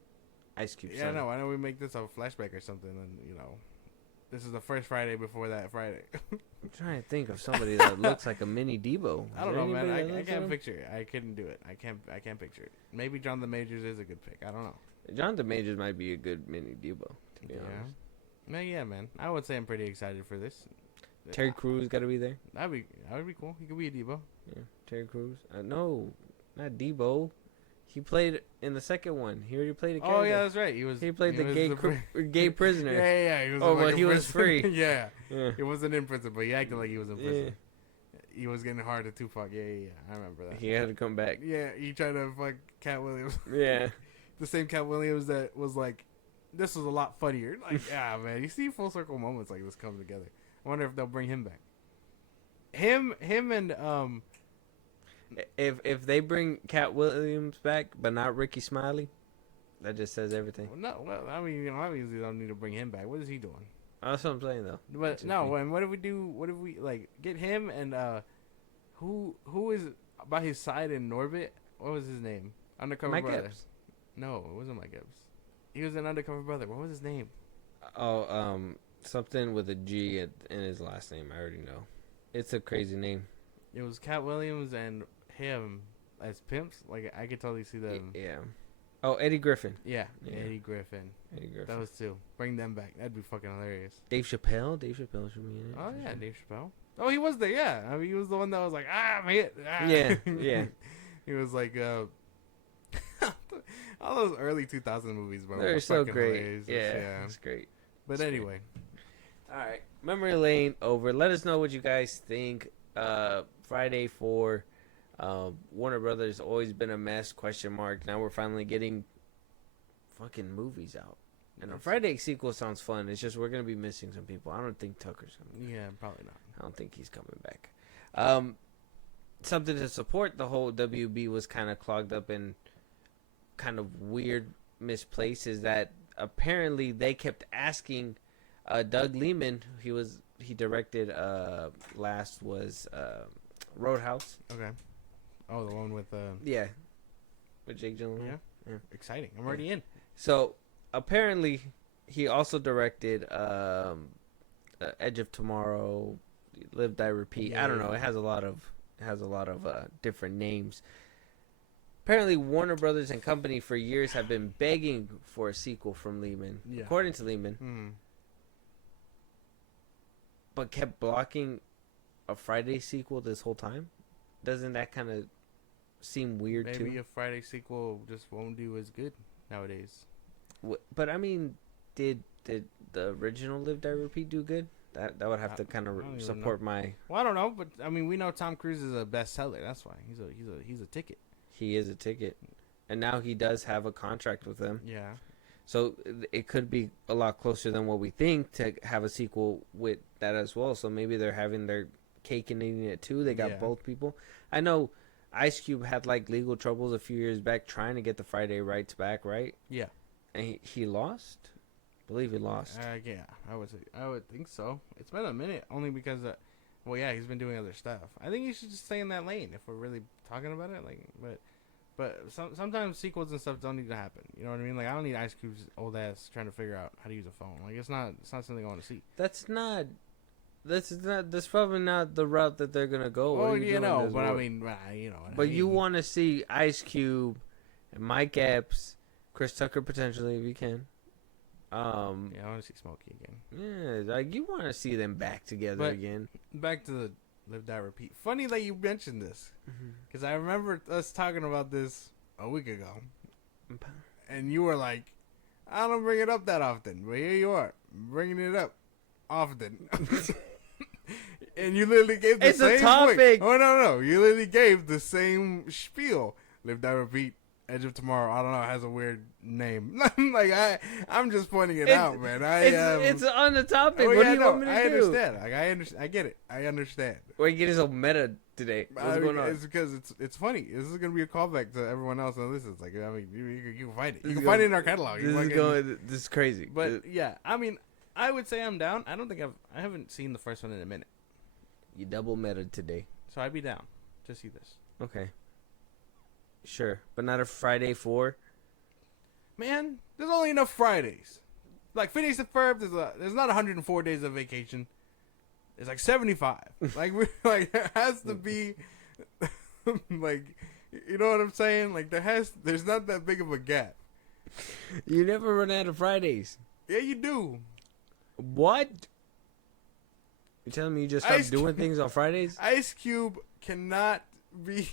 Ice Cube's Yeah, son. no. Why don't we make this a flashback or something? And this is the first Friday before that Friday. I'm trying to think of somebody that looks like a mini Debo. I don't Is there know, man. anybody that I looks can't like picture it. I couldn't do it. I can't picture it. Maybe John the Majors is a good pick. I don't know. him? Jonathan Majors might be a good mini Debo, to be honest. Yeah, man. I would say I'm pretty excited for this. Terry Crews got to be there. That would be cool. He could be a Debo. Yeah, Terry Crews. No, not Debo. He played in the second one. He already played a character. Oh yeah, that's right. He played the was gay prisoner. Yeah. He was Oh, like but a he was prisoner. free. Yeah. Yeah. He wasn't in prison, but he acted like he was in Yeah. prison. He was getting hard to Tupac. Yeah. I remember that. He had to come back. Yeah, he tried to fuck Cat Williams. Yeah. The same Cat Williams that was like, this was a lot funnier. Like, yeah, man. You see full circle moments like this come together. I wonder if they'll bring him back. Him and If they bring Cat Williams back, but not Ricky Smiley, that just says everything. I mean, obviously they don't need to bring him back. What is he doing? That's what I'm saying, though. But no, and what if we do? What if we like get him and who is by his side in Norbit? What was his name? Undercover Mike Brother. Epps. No, it wasn't Mike Epps. He was an Undercover Brother. What was his name? Oh, something with a G in his last name. I already know. It's a crazy name. It was Cat Williams and him as pimps. Like I could totally see them. Yeah. Oh, Eddie Griffin. Yeah, Yeah. Eddie Griffin. Eddie Griffin. Those two. Bring them back. That'd be fucking hilarious. Dave Chappelle. Dave Chappelle should be in it. Oh for yeah, sure. Dave Chappelle. Oh, he was there. Yeah, I mean, he was the one that was like, I'm hit. Ah. Yeah, yeah. He was like, all those early 2000 movies, bro. They're were so fucking great. hilarious. Yeah, it's great. But it's great. anyway, All right, memory lane over. Let us know what you guys think. Friday 4, Warner Brothers always been a mess. ? Now we're finally getting fucking movies out, and a Friday sequel sounds fun. It's just we're gonna be missing some people. I don't think Tucker's coming. yeah, probably not. I don't think he's coming back. Something to support the whole WB was kind of clogged up in kind of weird misplaced is that apparently they kept asking Doug Liman, he directed last was Roadhouse. Okay. Oh, the one with Yeah. With Jake Gyllenhaal. yeah, exciting. I'm already in. So apparently he also directed Edge of Tomorrow, Live Die Repeat. Yeah, I don't know. It has a lot of different names. Apparently, Warner Brothers and company for years have been begging for a sequel from Lehman, Yeah. according to Lehman, Mm. but kept blocking a Friday sequel this whole time. Doesn't that kind of seem weird Maybe too? a Friday sequel just won't do as good nowadays. But I mean, did the original Live Die Repeat do good? That would have to kind I don't of even support my. Well, I don't know, but I mean, we know Tom Cruise is a bestseller. That's why he's a ticket. He is a ticket, and now he does have a contract with them. Yeah. So it could be a lot closer than what we think to have a sequel with that as well. So maybe they're having their cake and eating it too. They got both people. I know Ice Cube had like legal troubles a few years back trying to get the Friday rights back, right? Yeah. And he lost? I believe he lost. Yeah, I would think so. It's been a minute, only because, well, yeah, he's been doing other stuff. I think he should just stay in that lane if we're really talking about it. Like, but sometimes sequels and stuff don't need to happen. You know what I mean? Like, I don't need Ice Cube's old ass trying to figure out how to use a phone. Like, it's not something I want to see. That's probably not the route that they're gonna go. Well, you know, but I mean, you know. But you want to see Ice Cube and Mike Epps, Chris Tucker potentially if you can. Yeah, I want to see Smokey again. Yeah, like you want to see them back together again. Back to the Live Die Repeat. Funny that you mentioned this, because I remember us talking about this a week ago, and you were like, "I don't bring it up that often," but here you are bringing it up often. And you literally gave the same topic. Oh no, you literally gave the same spiel. Live Die Repeat. Edge of Tomorrow. I don't know. It has a weird name. Like I'm just pointing it out, man. It's on the topic. Oh, what do you want me to do? I understand. Like I get it. I understand. Why you get so meta today? What's going on? It's because it's funny. This is gonna be a callback to everyone else on this. It's like, I mean, you can find it. You can find it in our catalog. This is crazy. But yeah, I mean, I would say I'm down. I don't think I haven't seen the first one in a minute. You double meta today. So I'd be down to see this. Okay. Sure, but not a Friday 4. Man, there's only enough Fridays. Like Phineas and Ferb, there's not 104 days of vacation. It's like 75. Like it has to be like, you know what I'm saying? Like there's not that big of a gap. You never run out of Fridays. Yeah, you do. What? You telling me you just stopped doing things on Fridays? Ice Cube cannot be.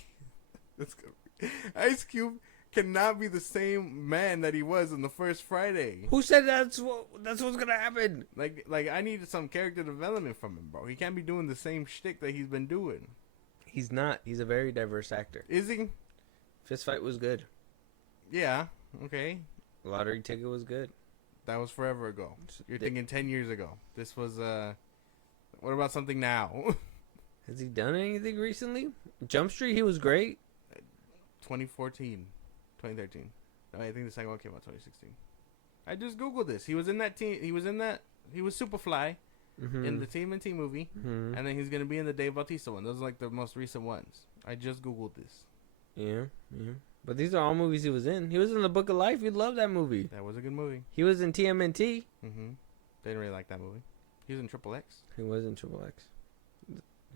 Ice Cube cannot be the same man that he was on the first Friday. Who said that's what's gonna happen? Like I needed some character development from him, bro. He can't be doing the same shtick that he's been doing. He's not. He's a very diverse actor. Is he? Fist Fight was good. Yeah. Okay. Lottery Ticket was good. That was forever ago. You're thinking 10 years ago. This was What about something now? Has he done anything recently? Jump Street, he was great. 2014, 2013. No, I think the second one came out 2016. I just googled this. He was in that team. He was Superfly in the TMNT movie, and then he's gonna be in the Dave Bautista one. Those are like the most recent ones. I just googled this. Yeah. But these are all movies he was in. He was in The Book of Life. You'd love that movie. That was a good movie. He was in TMNT. Didn't really like that movie. He was in Triple X. He was in Triple X.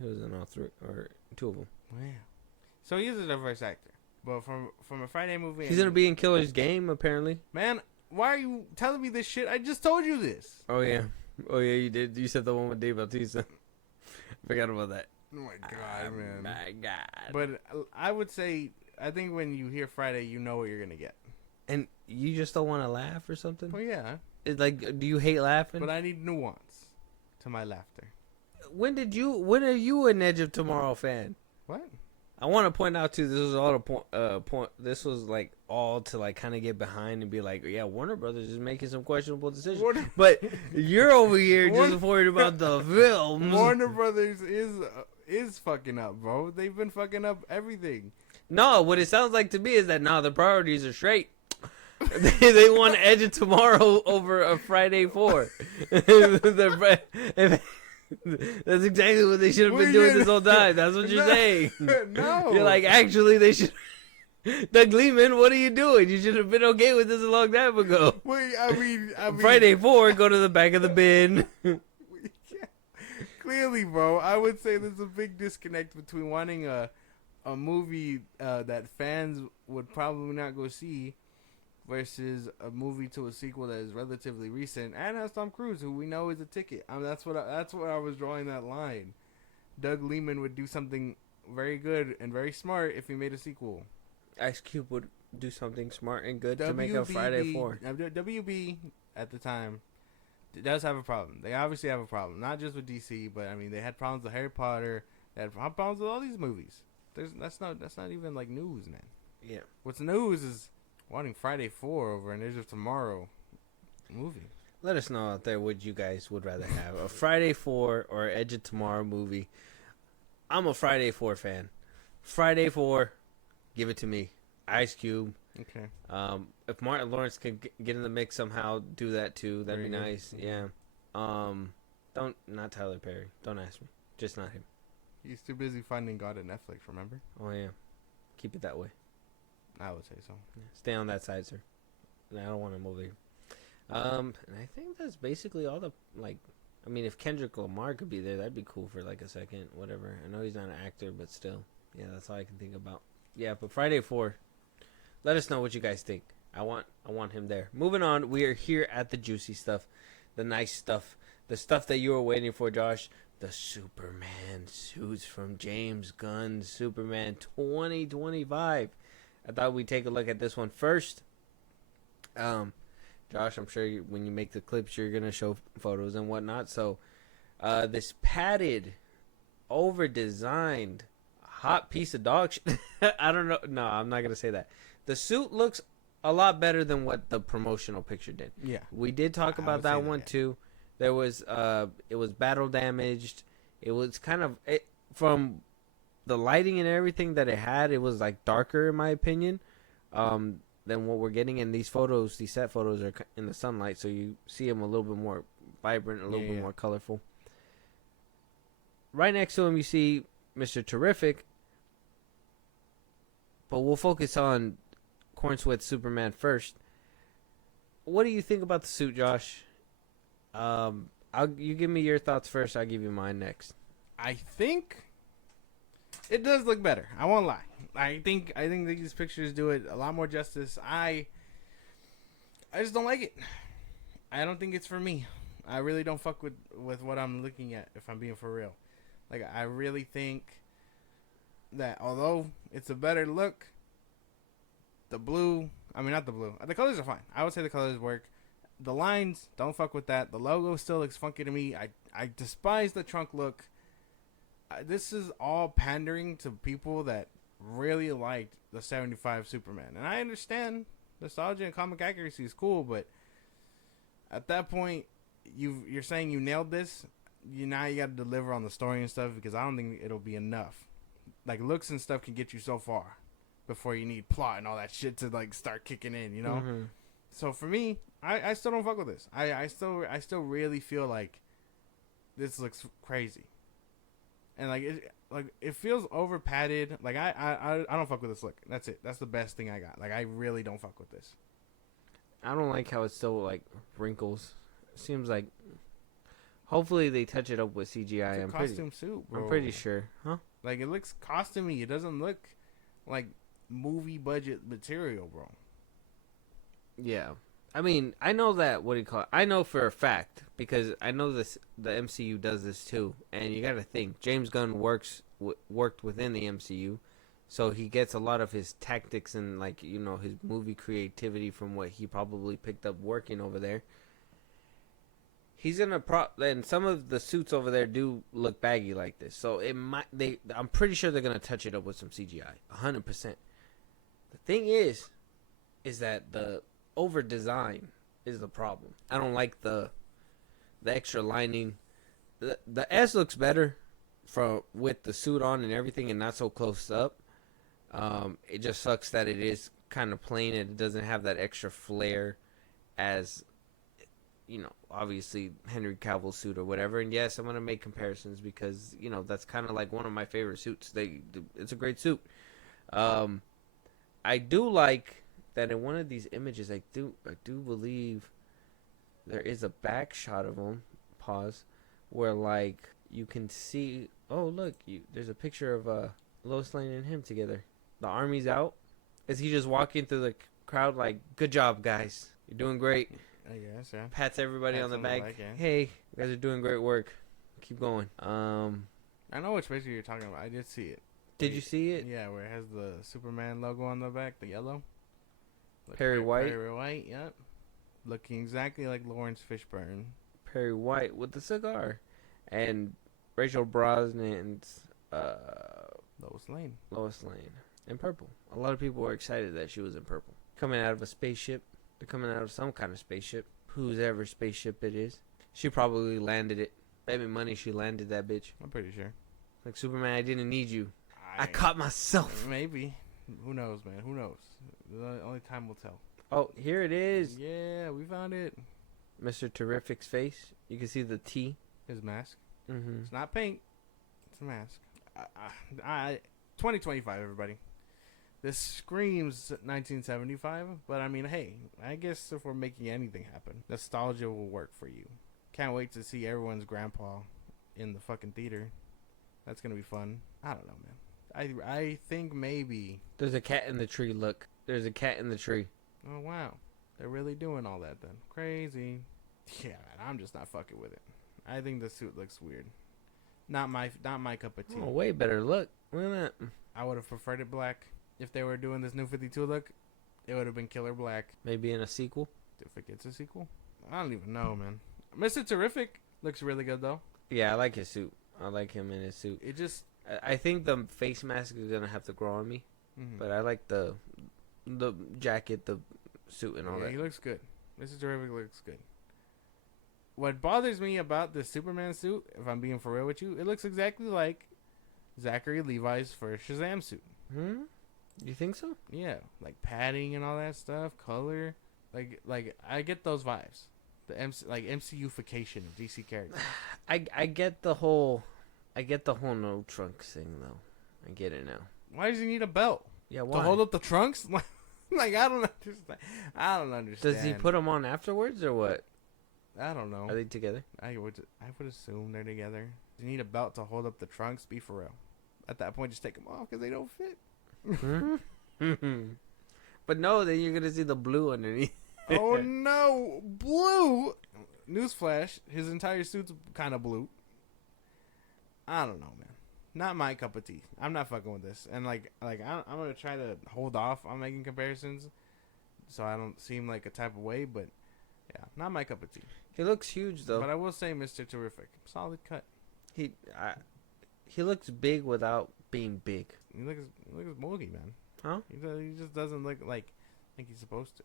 He was in all three or two of them. Wow. So he's a diverse actor. But from a Friday movie, he's gonna be in Killer's Game apparently. Man, why are you telling me this shit? I just told you this. Oh yeah, you did. You said the one with Dave Bautista. I forgot about that. Oh my god, man. My god. But I would say, I think when you hear Friday, you know what you're gonna get. And you just don't want to laugh or something? Well, yeah. It's like, do you hate laughing? But I need nuance to my laughter. When are you an Edge of Tomorrow fan? What? I want to point out too. This was all point. This was like all to like kind of get behind and be like, yeah, Warner Brothers is making some questionable decisions. But you're over here just worried about the films. Warner Brothers is fucking up, bro. They've been fucking up everything. No, what it sounds like to me is that the priorities are straight. they want Edge of Tomorrow over a Friday 4. That's exactly what they should have been doing this whole time. That's what you're saying. No. You're like, actually, they should. Doug Lehman, what are you doing? You should have been okay with this a long time ago. Wait, I mean Friday 4, go to the back of the bin. Clearly, bro, I would say there's a big disconnect between wanting a movie that fans would probably not go see versus a movie to a sequel that is relatively recent and has Tom Cruise, who we know is a ticket. I mean, that's what I was drawing that line. Doug Lehman would do something very good and very smart if he made a sequel. Ice Cube would do something smart and good to make a Friday 4. WB at the time does have a problem. They obviously have a problem, not just with DC, but I mean they had problems with Harry Potter. They had problems with all these movies. That's not even like news, man. Yeah. What's news is wanting Friday 4 over an Edge of Tomorrow. movie. Let us know out there what you guys would rather have, a Friday 4 or Edge of Tomorrow movie. I'm a Friday 4 fan. Friday 4, give it to me. Ice Cube. Okay. If Martin Lawrence can get in the mix somehow, do that too. That'd be Very good. nice. Yeah. Not Tyler Perry. Don't ask me. Just not him. He's too busy finding God at Netflix, remember? Oh yeah. Keep it that way. I would say so. Yeah. Stay on that side, sir. I don't want him over here. And I think that's basically all the I mean, if Kendrick Lamar could be there, that'd be cool for like a second, whatever. I know he's not an actor, but still, yeah, that's all I can think about. Yeah, but Friday 4. Let us know what you guys think. I want him there. Moving on, we are here at the juicy stuff, the nice stuff, the stuff that you were waiting for, Josh. The Superman suits from James Gunn's Superman 2025. I thought we'd take a look at this one first. Josh, I'm sure when you make the clips, you're gonna show photos and whatnot. So, this padded, over-designed, hot piece of dog shit. I don't know. No, I'm not gonna say that. The suit looks a lot better than what the promotional picture did. Yeah. We did talk about that one too. There was it was battle damaged. It was kind of from the lighting and everything that it had. It was like darker in my opinion than what we're getting in these photos. These set photos are in the sunlight, so you see them a little bit more vibrant, a little bit more colorful. Right next to him, you see Mr. Terrific. But we'll focus on Corn Sweat Superman first. What do you think about the suit, Josh? You give me your thoughts first. I'll give you mine next. I think it does look better. I won't lie. I think these pictures do it a lot more justice. I just don't like it. I don't think it's for me. I really don't fuck with what I'm looking at, if I'm being for real. Like, I really think that although it's a better look, the colors are fine. I would say the colors work. The lines, don't fuck with that. The logo still looks funky to me. I despise the trunk look. This is all pandering to people that really liked the 75 Superman. And I understand nostalgia and comic accuracy is cool, but at that point, you're saying you nailed this. Now you got to deliver on the story and stuff, because I don't think it'll be enough. Like, looks and stuff can get you so far before you need plot and all that shit to like start kicking in, you know? Mm-hmm. So for me, I still don't fuck with this. I still really feel like this looks crazy. And it feels over padded. Like I don't fuck with this look. That's it. That's the best thing I got. Like, I really don't fuck with this. I don't like how it's still like wrinkles. It seems like hopefully they touch it up with CGI. It's a costume suit, bro. I'm pretty sure, huh? Like, it looks costumey. It doesn't look like movie budget material, bro. Yeah. I mean, I know that, I know for a fact, because I know the MCU does this too, and you gotta think, James Gunn worked within the MCU, so he gets a lot of his tactics and, like, you know, his movie creativity from what he probably picked up working over there. He's gonna and some of the suits over there do look baggy like this, so I'm pretty sure they're gonna touch it up with some CGI, 100%. The thing is that the over design is the problem. I don't like the extra lining. The S looks better with the suit on and everything, and not so close up. It just sucks that it is kind of plain and it doesn't have that extra flair as, you know, obviously Henry Cavill's suit or whatever. And yes, I'm gonna make comparisons because, you know, that's kind of like one of my favorite suits. It's a great suit. I do like that in one of these images. I do believe there is a back shot of him. Pause. Where like you can see. Oh look, there's a picture of Lois Lane and him together. The army's out. Is he just walking through the crowd like, "Good job, guys. You're doing great." I guess, yeah. Pats everybody on the back. Yeah. Hey, you guys are doing great work. Keep going. I know which picture you're talking about. I did see it. Did you see it? Yeah, where it has the Superman logo on the back, the yellow. Perry White. Perry White, yep. Looking exactly like Lawrence Fishburne. Perry White with the cigar. And Rachel Brosnan's Lois Lane. In purple. A lot of people were excited that she was in purple. Coming out of a spaceship. They're coming out of some kind of spaceship. whose ever spaceship it is. She probably landed it. Bet me money she landed that bitch. I'm pretty sure. Like, Superman, I didn't need you. I caught myself. Maybe. Who knows, man? Who knows? Only time will tell. Oh, here it is. Yeah, we found it. Mr. Terrific's face. You can see the T. His mask. Mm-hmm. It's not paint. It's a mask. 2025, everybody. This screams 1975, but I mean, hey, I guess if we're making anything happen, nostalgia will work for you. Can't wait to see everyone's grandpa in the fucking theater. That's gonna be fun. I don't know, man. I think maybe. There's a cat in the tree. Look, there's a cat in the tree. Oh wow, they're really doing all that then. Crazy. Yeah, man, I'm just not fucking with it. I think the suit looks weird. Not my cup of tea. Oh, way better look. Look at that. I would have preferred it black. If they were doing this New 52 look, it would have been killer black. Maybe in a sequel. If it gets a sequel, I don't even know, man. Mr. Terrific looks really good though. Yeah, I like his suit. I like him in his suit. It just. I think the face mask is gonna have to grow on me, but I like the jacket, the suit, and all that. He looks good. Mr. Terrific looks good. What bothers me about the Superman suit, if I'm being for real with you, it looks exactly like Zachary Levi's first Shazam suit. You think so? Yeah, like padding and all that stuff, color, like I get those vibes. The MCU-fication of DC characters. I get the whole no trunks thing though. I get it now. Why does he need a belt? Yeah, why? To hold up the trunks? Like I don't understand. I don't understand. Does he put them on afterwards or what? I don't know. Are they together? I would assume they're together. You need a belt to hold up the trunks. Be for real. At that point, just take them off because they don't fit. But no, then you're gonna see the blue underneath. Oh no, blue! Newsflash: his entire suit's kind of blue. I don't know, man. Not my cup of tea. I'm not fucking with this. And I'm gonna try to hold off on making comparisons, so I don't seem like a type of way. But yeah, not my cup of tea. He looks huge though. But I will say, Mr. Terrific, solid cut. He looks big without being big. He looks bulky, man. Huh? He just doesn't look like he's supposed to.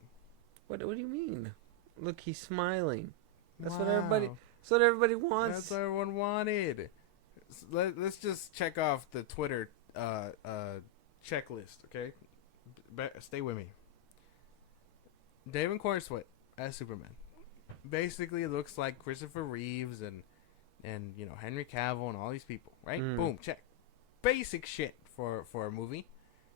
What do you mean? Look, he's smiling. That's Wow. what everybody wants. That's what everyone wanted. Let's just check off the Twitter checklist, okay? Stay with me. David Cornsweet as Superman. Basically, it looks like Christopher Reeves and Henry Cavill and all these people, right? Boom, check. Basic shit for a movie.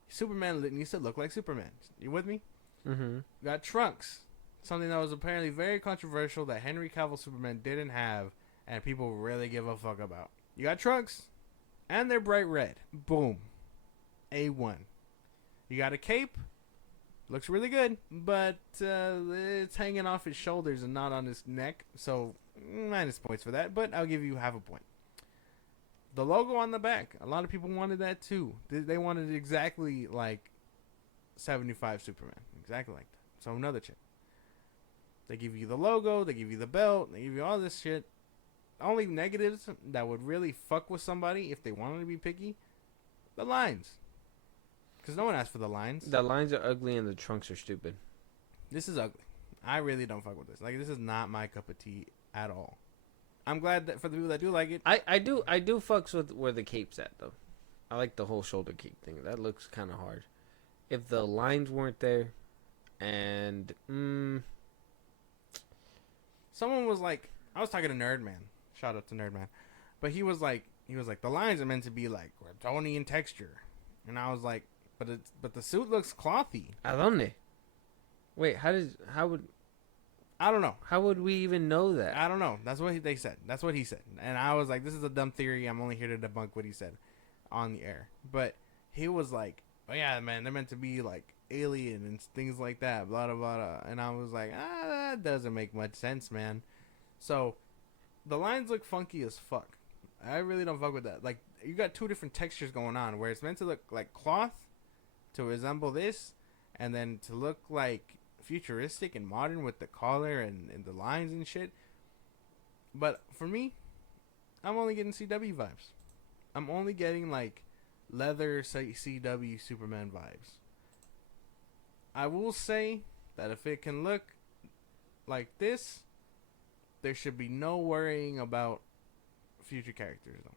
Superman needs to look like Superman. You with me? Mm-hmm. Got trunks. Something that was apparently very controversial that Henry Cavill Superman didn't have and people really give a fuck about. You got trunks, and they're bright red. Boom. A1. You got a cape. Looks really good, but it's hanging off his shoulders and not on his neck. So, minus points for that, but I'll give you half a point. The logo on the back. A lot of people wanted that too. They wanted it exactly like 75 Superman. Exactly like that. So, another check. They give you the logo, they give you the belt, they give you all this shit. Only negatives that would really fuck with somebody if they wanted to be picky, the lines. Because no one asked for the lines. The lines are ugly and the trunks are stupid. This is ugly. I really don't fuck with this. Like, this is not my cup of tea at all. I'm glad that for the people that do like it. I do fucks with where the cape's at though. I like the whole shoulder cape thing. That looks kind of hard. If the lines weren't there, and someone was like, I was talking to Nerdman. Shout out to Nerdman, but he was like, the lines are meant to be like Kryptonian texture, and I was like, but the suit looks clothy. ¿A dónde? Wait, how would? I don't know. How would we even know that? I don't know. That's what they said. That's what he said. And I was like, this is a dumb theory. I'm only here to debunk what he said on the air. But he was like, oh yeah, man, they're meant to be like alien and things like that, blah, blah, blah. And I was like, that doesn't make much sense, man. So the lines look funky as fuck. I really don't fuck with that. Like, you got two different textures going on where it's meant to look like cloth to resemble this, and then to look like futuristic and modern with the collar and the lines and shit. But for me, I'm only getting CW vibes. I'm only getting like leather CW Superman vibes. I will say that if it can look like this there should be no worrying about future characters, though.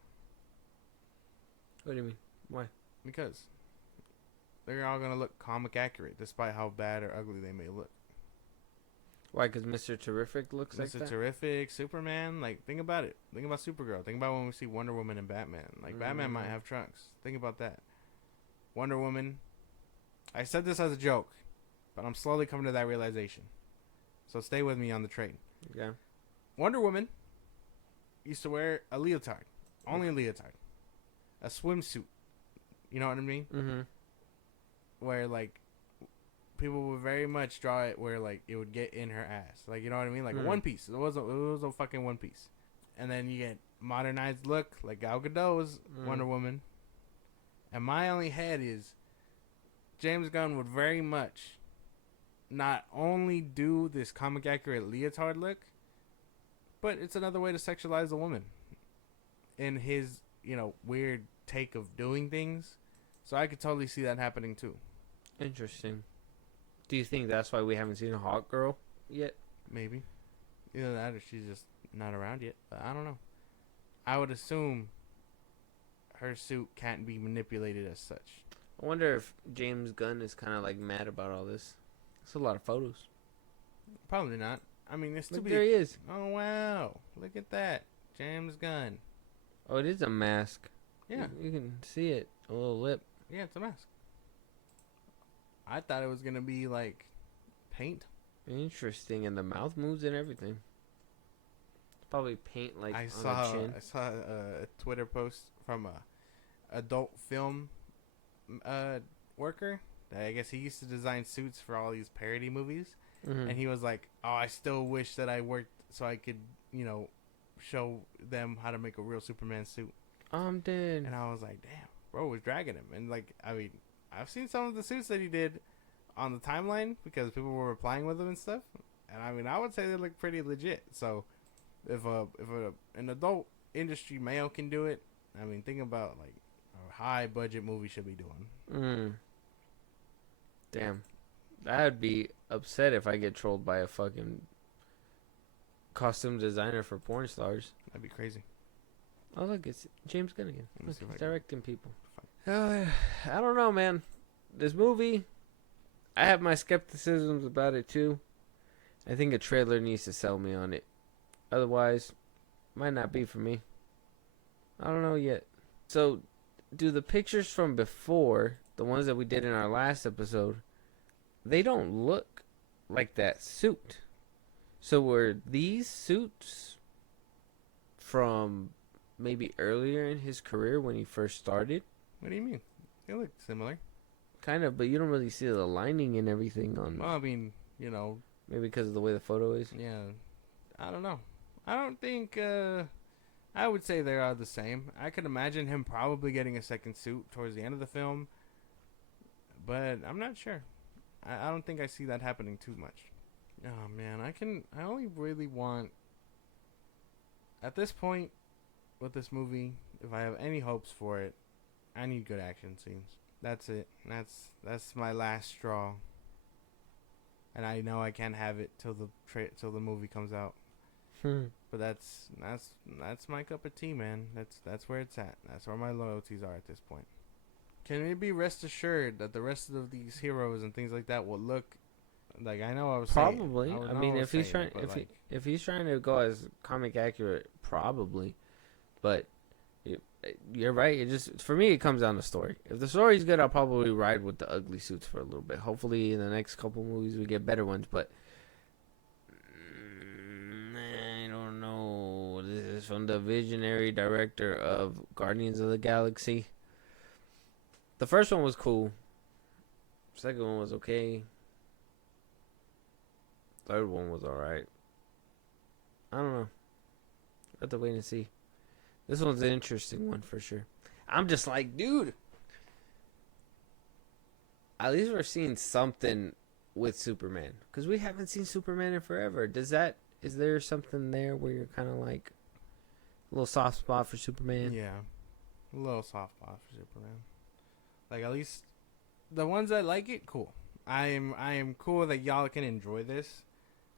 What do you mean? Why? Because they're all going to look comic accurate, despite how bad or ugly they may look. Why? Because Mr. Terrific looks like Mr. that? Terrific, Superman, like, think about it. Think about Supergirl. Think about when we see Wonder Woman and Batman. Like, Batman might have trunks. Think about that. Wonder Woman. I said this as a joke, but I'm slowly coming to that realization. So stay with me on the train. Yeah. Wonder Woman used to wear a leotard. Only a leotard. A swimsuit. You know what I mean? Mm-hmm. Where, like, people would very much draw it where, like, it would get in her ass. Like, you know what I mean? Like a one piece. It was a fucking one piece. And then you get modernized look, like Gal Gadot's Wonder Woman. And my only head is James Gunn would very much not only do this comic accurate leotard look, but it's another way to sexualize a woman in his, you know, weird take of doing things. So I could totally see that happening too. Interesting. Do you think that's why we haven't seen a hot girl yet? Maybe. Either that or she's just not around yet. But I don't know. I would assume her suit can't be manipulated as such. I wonder if James Gunn is kind of like mad about all this. It's a lot of photos. Probably not. I mean, it's Look, there he is. Oh, wow. Look at that. James Gunn. Oh, it is a mask. Yeah. You can see it. A little lip. Yeah, it's a mask. I thought it was going to be, like, paint. Interesting. And the mouth moves and everything. It's probably paint like I on saw the chin. a Twitter post from a adult film worker. That I guess he used to design suits for all these parody movies. Mm-hmm. And he was like, oh, I still wish that I worked so I could, you know, show them how to make a real Superman suit. I'm dead. And I was like, damn, bro was dragging him. And, like, I mean, I've seen some of the suits that he did on the timeline because people were replying with them and stuff. And, I mean, I would say they look pretty legit. So, if an adult industry male can do it, I mean, think about, like, a high-budget movie should be doing. Damn. I'd be upset if I get trolled by a fucking costume designer for porn stars. That'd be crazy. Oh, look, it's James Gunn again. Let me Look, see if he's I can- directing people. I don't know, man. This movie, I have my skepticisms about it, too. I think a trailer needs to sell me on it. Otherwise, might not be for me. I don't know yet. So, do the pictures from before, the ones that we did in our last episode, they don't look like that suit. So were these suits from maybe earlier in his career when he first started? What do you mean? They look similar. Kind of, but you don't really see the lining and everything on. Well, I mean, you know. Maybe because of the way the photo is. Yeah. I don't know. I don't think, I would say they are the same. I could imagine him probably getting a second suit towards the end of the film. But I'm not sure. I don't think I see that happening too much. Oh, man. I only really want, at this point with this movie, if I have any hopes for it, I need good action scenes. That's it. That's my last straw. And I know I can't have it till the movie comes out. But that's my cup of tea, man. That's where it's at. That's where my loyalties are at this point. Can we be rest assured that the rest of these heroes and things like that will look like, I know I was probably. saying, I mean, if he's trying to go as comic accurate, probably. But you're right. It just, for me, it comes down to story. If the story's good, I'll probably ride with the ugly suits for a little bit. Hopefully, in the next couple movies, we get better ones. But I don't know. This is from the visionary director of Guardians of the Galaxy. The first one was cool. Second one was okay. Third one was alright. I don't know. We'll have to wait and see. This one's an interesting one for sure. I'm just like, dude. At least we're seeing something with Superman. Because we haven't seen Superman in forever. Is there something there where you're kind of like a little soft spot for Superman? Yeah. A little soft spot for Superman. Like, at least the ones that like it, cool. I am cool that y'all can enjoy this.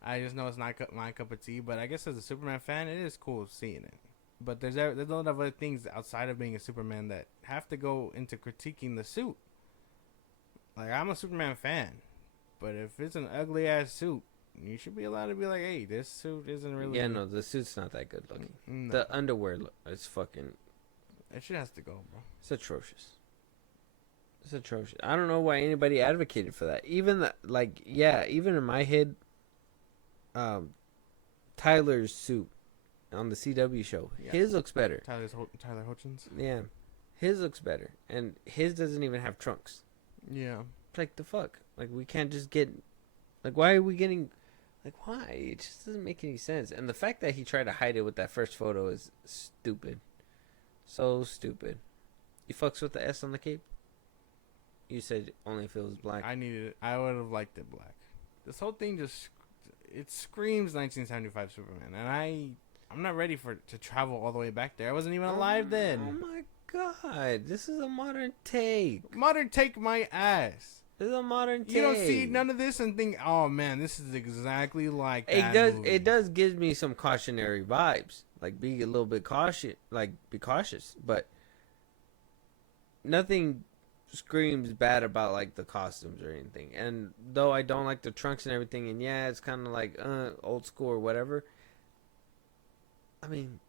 I just know it's not my cup of tea. But I guess as a Superman fan, it is cool seeing it. But there's a lot of other things outside of being a Superman that have to go into critiquing the suit. Like, I'm a Superman fan, but if it's an ugly ass suit, you should be allowed to be like, hey, this suit isn't really. Yeah, no, the suit's not that good looking. No. The underwear is fucking. That shit has to go, bro. It's atrocious. It's atrocious. I don't know why anybody advocated for that. Even even in my head, Tyler's suit on the CW show, his looks better. Tyler Hochins. Yeah, his looks better, and his doesn't even have trunks. Yeah. Like, the fuck? Like, we can't just get. Like, why are we getting? Like, why? It just doesn't make any sense. And the fact that he tried to hide it with that first photo is stupid. So stupid. You fucks with the S on the cape? You said only if it was black. I needed it. I would have liked it black. This whole thing it screams 1975 Superman, and I'm not ready to travel all the way back there. I wasn't even alive then. Oh my god, this is a modern take. Modern take my ass. This is a modern take. You don't see none of this and think, oh man, this is exactly like that movie. It does give me some cautionary vibes. Like, be a little bit cautious. Like, be cautious, but nothing screams bad about like the costumes or anything. And though I don't like the trunks and everything, and yeah, it's kind of like old school or whatever. I mean,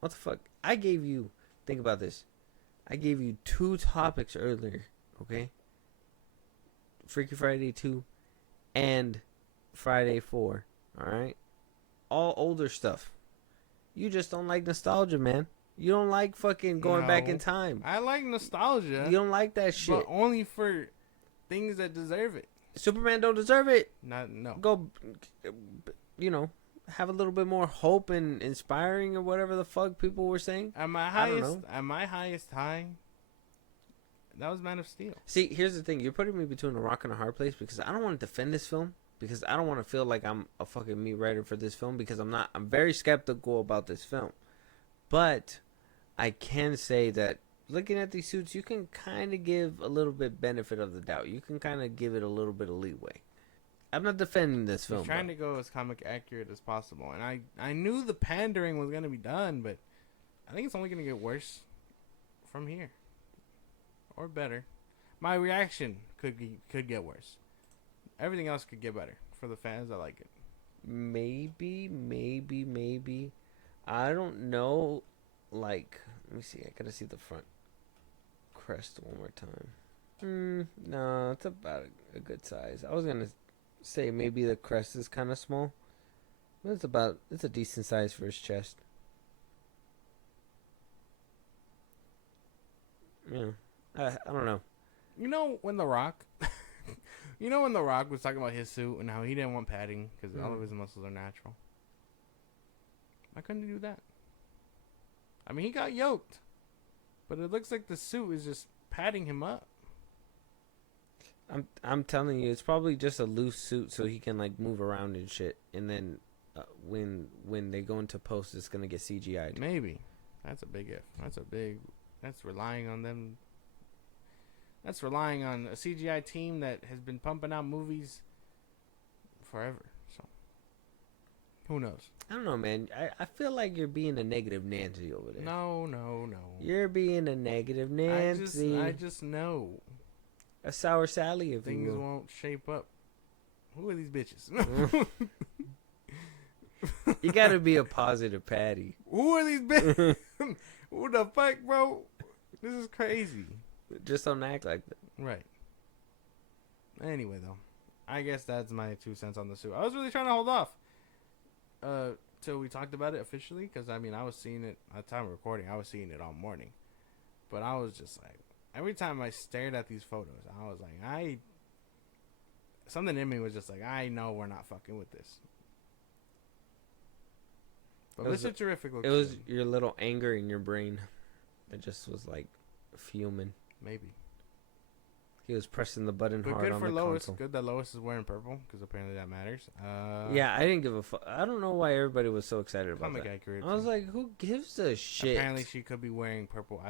what the fuck? Think about this. I gave you 2 topics earlier, okay? Freaky Friday 2 and Friday 4, alright? All older stuff. You just don't like nostalgia, man. You don't like fucking going back in time. I like nostalgia. You don't like that shit. But only for things that deserve it. Superman don't deserve it. No. Go, have a little bit more hope and inspiring or whatever the fuck people were saying. At my highest high, that was Man of Steel. See, here's the thing. You're putting me between a rock and a hard place because I don't want to defend this film because I don't want to feel like I'm a fucking me writer for this film because I'm not. I'm very skeptical about this film. But I can say that looking at these suits, you can kind of give a little bit benefit of the doubt. You can kind of give it a little bit of leeway. I'm not defending this film. He's trying to go as comic accurate as possible. And I knew the pandering was going to be done, but I think it's only going to get worse from here. Or better. My reaction could get worse. Everything else could get better. For the fans, I like it. Maybe. I don't know. Like, let me see. I gotta see the front crest one more time. No, it's about a good size. I was gonna say maybe the crest is kind of small, but it's a decent size for his chest. Yeah, I don't know. You know when The Rock was talking about his suit and how he didn't want padding because all of his muscles are natural. Why couldn't he do that? I mean, he got yoked, but it looks like the suit is just padding him up. I'm telling you, it's probably just a loose suit so he can like move around and shit. And then when they go into post, it's gonna get CGI'd. Maybe that's a big if. That's relying on them. That's relying on a CGI team that has been pumping out movies forever. So who knows? I don't know, man. I feel like you're being a negative Nancy over there. No. You're being a negative Nancy. I just know. A sour Sally, if things you will. Won't shape up. Who are these bitches? You gotta be a positive Patty. Who are these bitches? Who the fuck, bro? This is crazy. Just don't act like that. Right. Anyway, though, I guess that's my 2 cents on the suit. I was really trying to hold off till we talked about it officially, because I mean, I was seeing it at the time of recording. I was seeing it all morning, but I was just like, every time I stared at these photos, I was like, something in me was just like, I know we're not fucking with this. But it's a terrific look. It was your little anger in your brain that just was like fuming. Maybe. He was pressing the button hard good on for the Lois. console. Good that Lois is wearing purple, because apparently that matters. Yeah, I didn't give a fuck. I don't know why everybody was so excited about comic that. accurate. I was like, who gives a shit? Apparently she could be wearing purple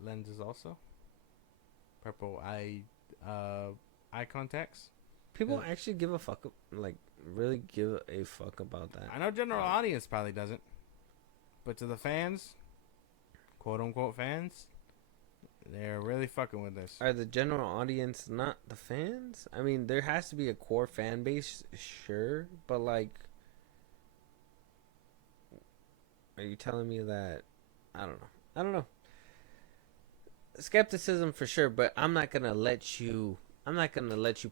lenses also. Purple eye contacts. People actually give a fuck, like really give a fuck about that. I know general audience probably doesn't, but to the fans, quote unquote fans, they're really fucking with this. Are the general audience not the fans? I mean, there has to be a core fan base, sure, but like, are you telling me that? I don't know. Skepticism for sure, but I'm not gonna let you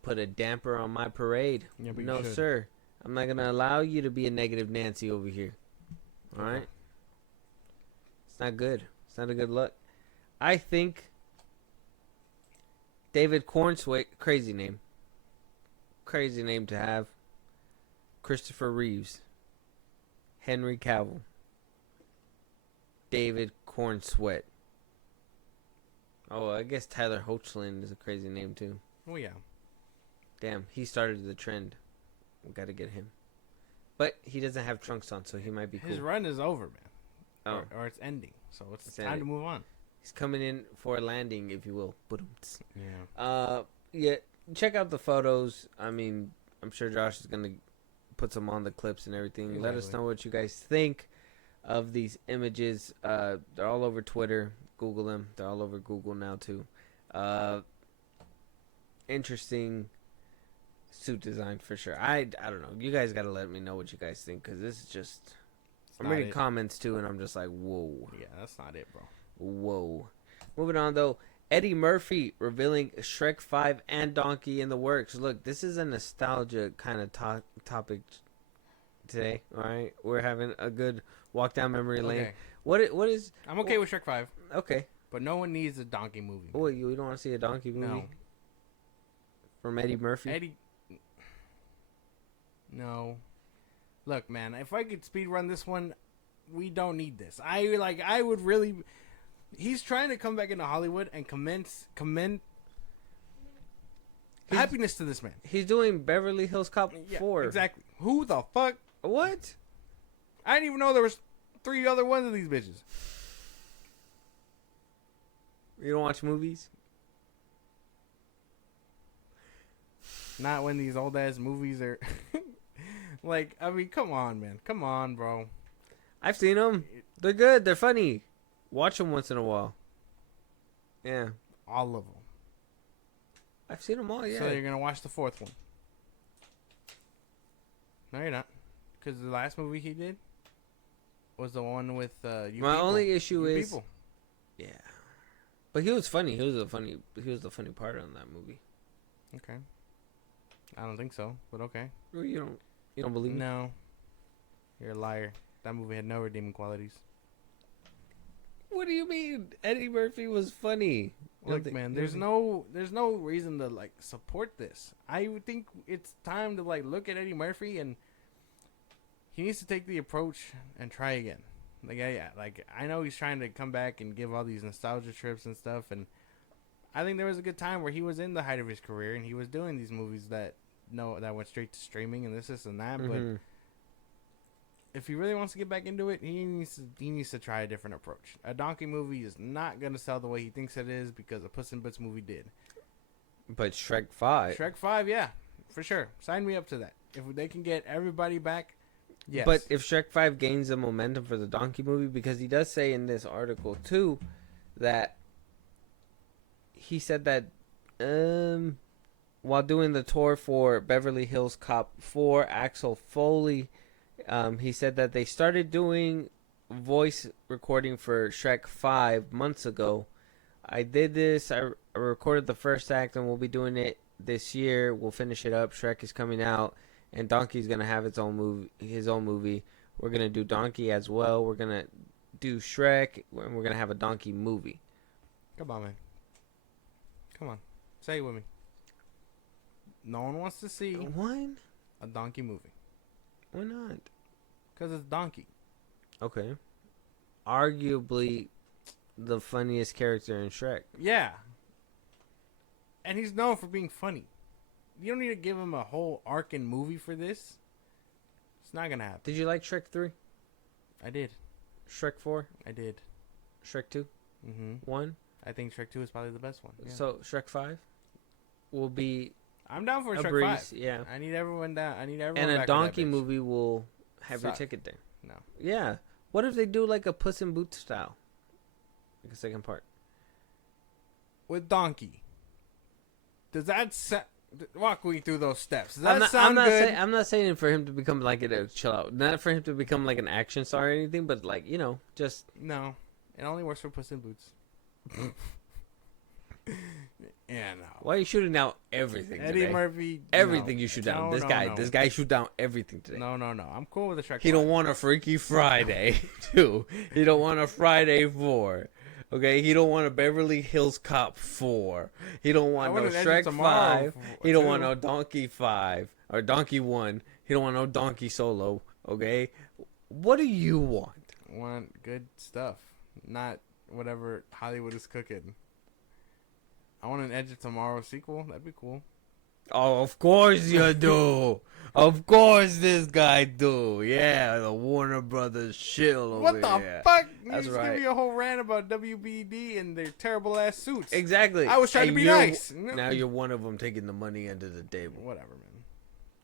put a damper on my parade. Yeah, but No, sir. I'm not gonna allow you to be a negative Nancy over here. All right. It's not good. It's not a good look. I think David Cornsway, crazy name to have. Christopher Reeves, Henry Cavill, David Cornsweat. Oh, I guess Tyler Hoechlin is a crazy name too. Oh yeah. Damn, he started the trend. We got to get him. But he doesn't have trunks on, so he might be cool. His run is over, man. Oh. Or it's ending, so it's time ending. to move on. He's coming in for a landing, if you will. Yeah. Yeah. Check out the photos. I mean, I'm sure Josh is gonna put some on the clips and everything. Exactly. Let us know what you guys think of these images. They're all over Twitter. Google them. They're all over Google now too. Interesting suit design for sure. I don't know. You guys gotta let me know what you guys think, because this is just. I'm reading comments too, and I'm just like, whoa. Yeah, that's not it, bro. Whoa. Moving on though. Eddie Murphy revealing Shrek 5 and Donkey in the works. Look, this is a nostalgia kind of topic today. All right, we're having a good walk down memory lane. Okay. What is? I'm okay with Shrek 5, Okay. but no one needs a donkey movie. Oh, you don't want to see a Donkey movie? No. From Eddie Murphy? Eddie. No. Look, man, if I could speed run this one, we don't need this. I would really. He's trying to come back into Hollywood and commend happiness to this man. He's doing Beverly Hills Cop 4. Exactly. Who the fuck? What? I didn't even know there was 3 other ones of these bitches. You don't watch movies? Not when these old ass movies are. Like, I mean, come on, man. Come on, bro. I've seen them. They're good. They're funny. Watch them once in a while. Yeah. All of them. I've seen them all, yeah. So you're going to watch the 4th one. No, you're not. Because the last movie he did was the one with you My people. only issue You is... people. Yeah. But he was funny. He was the funny part on that movie. Okay. I don't think so, but okay. Well, you don't believe me? No. You're a liar. That movie had no redeeming qualities. What do you mean? Eddie Murphy was funny. Look, man, there's no reason to like support this. I would think it's time to like look at Eddie Murphy, and he needs to take the approach and try again. Like, yeah, like I know he's trying to come back and give all these nostalgia trips and stuff, and I think there was a good time where he was in the height of his career and he was doing these movies that went straight to streaming and this and that. Mm-hmm. But if he really wants to get back into it, he needs to try a different approach. A donkey movie is not gonna sell the way he thinks it is because a Puss in Boots movie did. But Shrek 5. Shrek 5, yeah, for sure. Sign me up to that. If they can get everybody back, yes. But if Shrek 5 gains the momentum for the Donkey movie, because he does say in this article too that he said that while doing the tour for Beverly Hills Cop 4, Axel Foley, he said that they started doing voice recording for Shrek 5 months ago. I did this. I recorded the first act, and we'll be doing it this year. We'll finish it up. Shrek is coming out, and Donkey's gonna have its own movie. We're gonna do Donkey as well. We're gonna do Shrek, and we're gonna have a Donkey movie. Come on, man. Come on, say it with me. No one wants to see What? a donkey movie Why not? because it's donkey. Okay. Arguably the funniest character in Shrek. Yeah, and he's known for being funny. You don't need to give him a whole arc and movie for this. It's not gonna happen. Did you like Shrek 3? I did. Shrek 4? I did. Shrek 2? Mm-hmm. 1? I think Shrek 2 is probably the best one. Yeah. So Shrek 5 will be I'm down for a A Shrek breeze, 5. yeah. I need everyone down. I need everyone And back a with that donkey bitch. movie will have your Suck. ticket there. No. Yeah. What if they do like a Puss in Boots style? Like a second part. With donkey. Does that walk me through those steps? Does that I'm sound not good? I'm not saying for him to become like a chill out. Not for him to become like an action star or anything, but like, you know, just No. It only works for Puss in Boots. Yeah, no. why are you shooting down everything Eddie today? Murphy. Everything no. you shoot down. No, This no, guy, no. this guy shoot down everything today. No. I'm cool with the Shrek. He 5. don't want a Freaky Friday 2. He don't want a Friday 4. Okay, he don't want a Beverly Hills Cop 4. He don't want I no want an Edge of Shrek Tomorrow 5. He don't want 2. no Donkey 5 or Donkey 1. He don't want no Donkey Solo. Okay, what do you want? Want good stuff, not whatever Hollywood is cooking. I want an Edge of Tomorrow sequel. That'd be cool. Oh, of course you do. Of course this guy do. Yeah, the Warner Brothers shill over What the here. fuck? You That's just right. give me a whole rant about WBD and their terrible ass suits. Exactly. I was trying to And be you're- nice. Now you're one of them taking the money under the table. Whatever, man.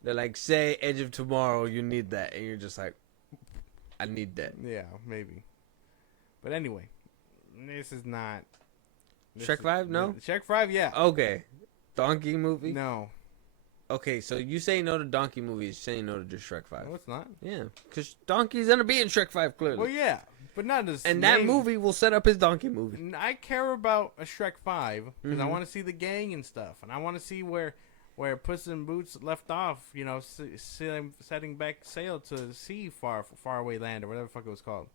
They're like, say Edge of Tomorrow, you need that. And you're just like, I need that. Yeah, maybe. But anyway, this is not. Shrek 5? No? Shrek 5, yeah. Okay. Donkey movie? No. Okay, so you say no to Donkey movies, saying no to just Shrek 5. No, it's not. Yeah, because Donkey's going to be in Shrek 5, clearly. Well, yeah, but not as. And that movie will set up his Donkey movie. I care about a Shrek 5 because I Mhm. want to see the gang and stuff, and I want to see where Puss in Boots left off. You know, setting back sail to sea far away land or whatever the fuck it was called.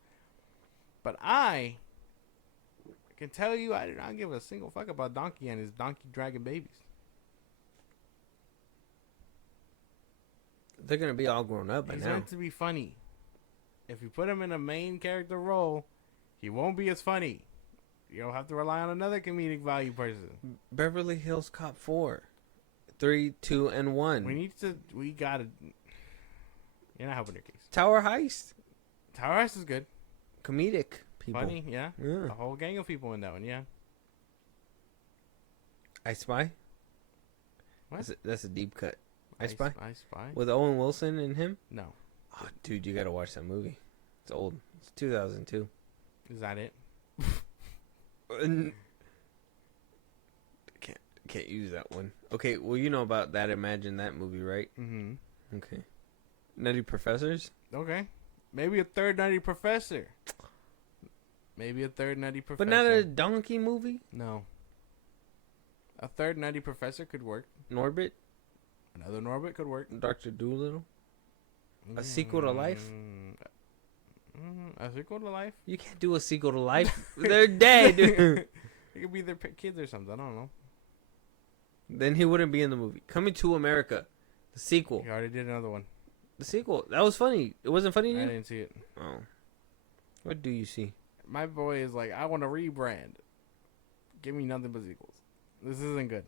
But I can tell you, I do not give a single fuck about Donkey and his donkey dragon babies. They're going to be all grown up by He's now. meant to be funny. If you put him in a main character role, he won't be as funny. You'll have to rely on another comedic value person. Beverly Hills Cop 4. 3, 2, and 1. We gotta. You're not helping your case. Tower Heist. Tower Heist is good. Comedic people. Funny, yeah. Yeah. A whole gang of people in that one, yeah. I Spy. What? That's a deep cut. I Spy? I Spy? With Owen Wilson and him? No. Oh, dude, you got to watch that movie. It's old. It's 2002. Is that it? Can't use that one. Okay, well, you know about that Imagine That movie, right? Mm-hmm. Okay. Nutty Professors? Okay. Maybe a third Nutty Professor. Maybe a third Nutty Professor. But not a donkey movie? No. A third Nutty Professor could work. Norbit? Another Norbit could work. Dr. Doolittle? A sequel to Life? A sequel to Life? You can't do a sequel to Life. They're dead. It could be their kids or something. I don't know. Then he wouldn't be in the movie. Coming to America. The sequel. He already did another one. The sequel. That was funny. It wasn't funny to I you? didn't see it. Oh. What do you see? My boy is like, I want to rebrand. Give me nothing but sequels. This isn't good.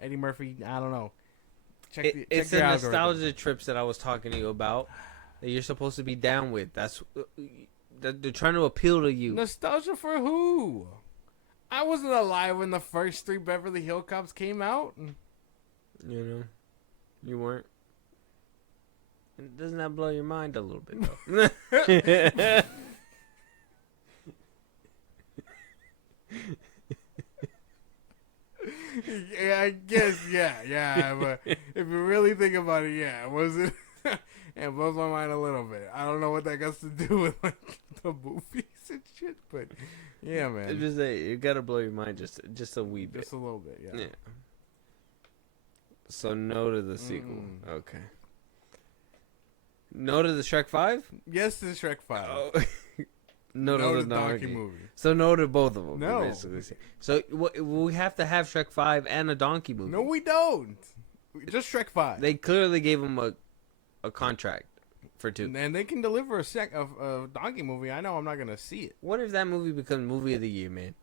Eddie Murphy, I don't know. It's the nostalgia trips that I was talking to you about that you're supposed to be down with. That's that they're trying to appeal to you. Nostalgia for who? I wasn't alive when the first 3 Beverly Hills Cops came out. You know, you weren't. Doesn't that blow your mind a little bit though? Yeah, I guess, yeah. But if you really think about it, yeah, was it? It blows my mind a little bit. I don't know what that got to do with like the movies and shit, but yeah, man, It's just you gotta blow your mind just a wee bit. just a little bit, yeah. Yeah. So no to the sequel. Okay. No to the Shrek 5? Yes to Shrek 5. Oh. no to the Donkey movie. So no to both of them. No. you're basically saying. So we have to have Shrek 5 and a Donkey movie. No, we don't. Just Shrek 5. They clearly gave him a contract for 2. And they can deliver a Donkey movie. I know I'm not gonna see it. What if that movie becomes movie of the year, man?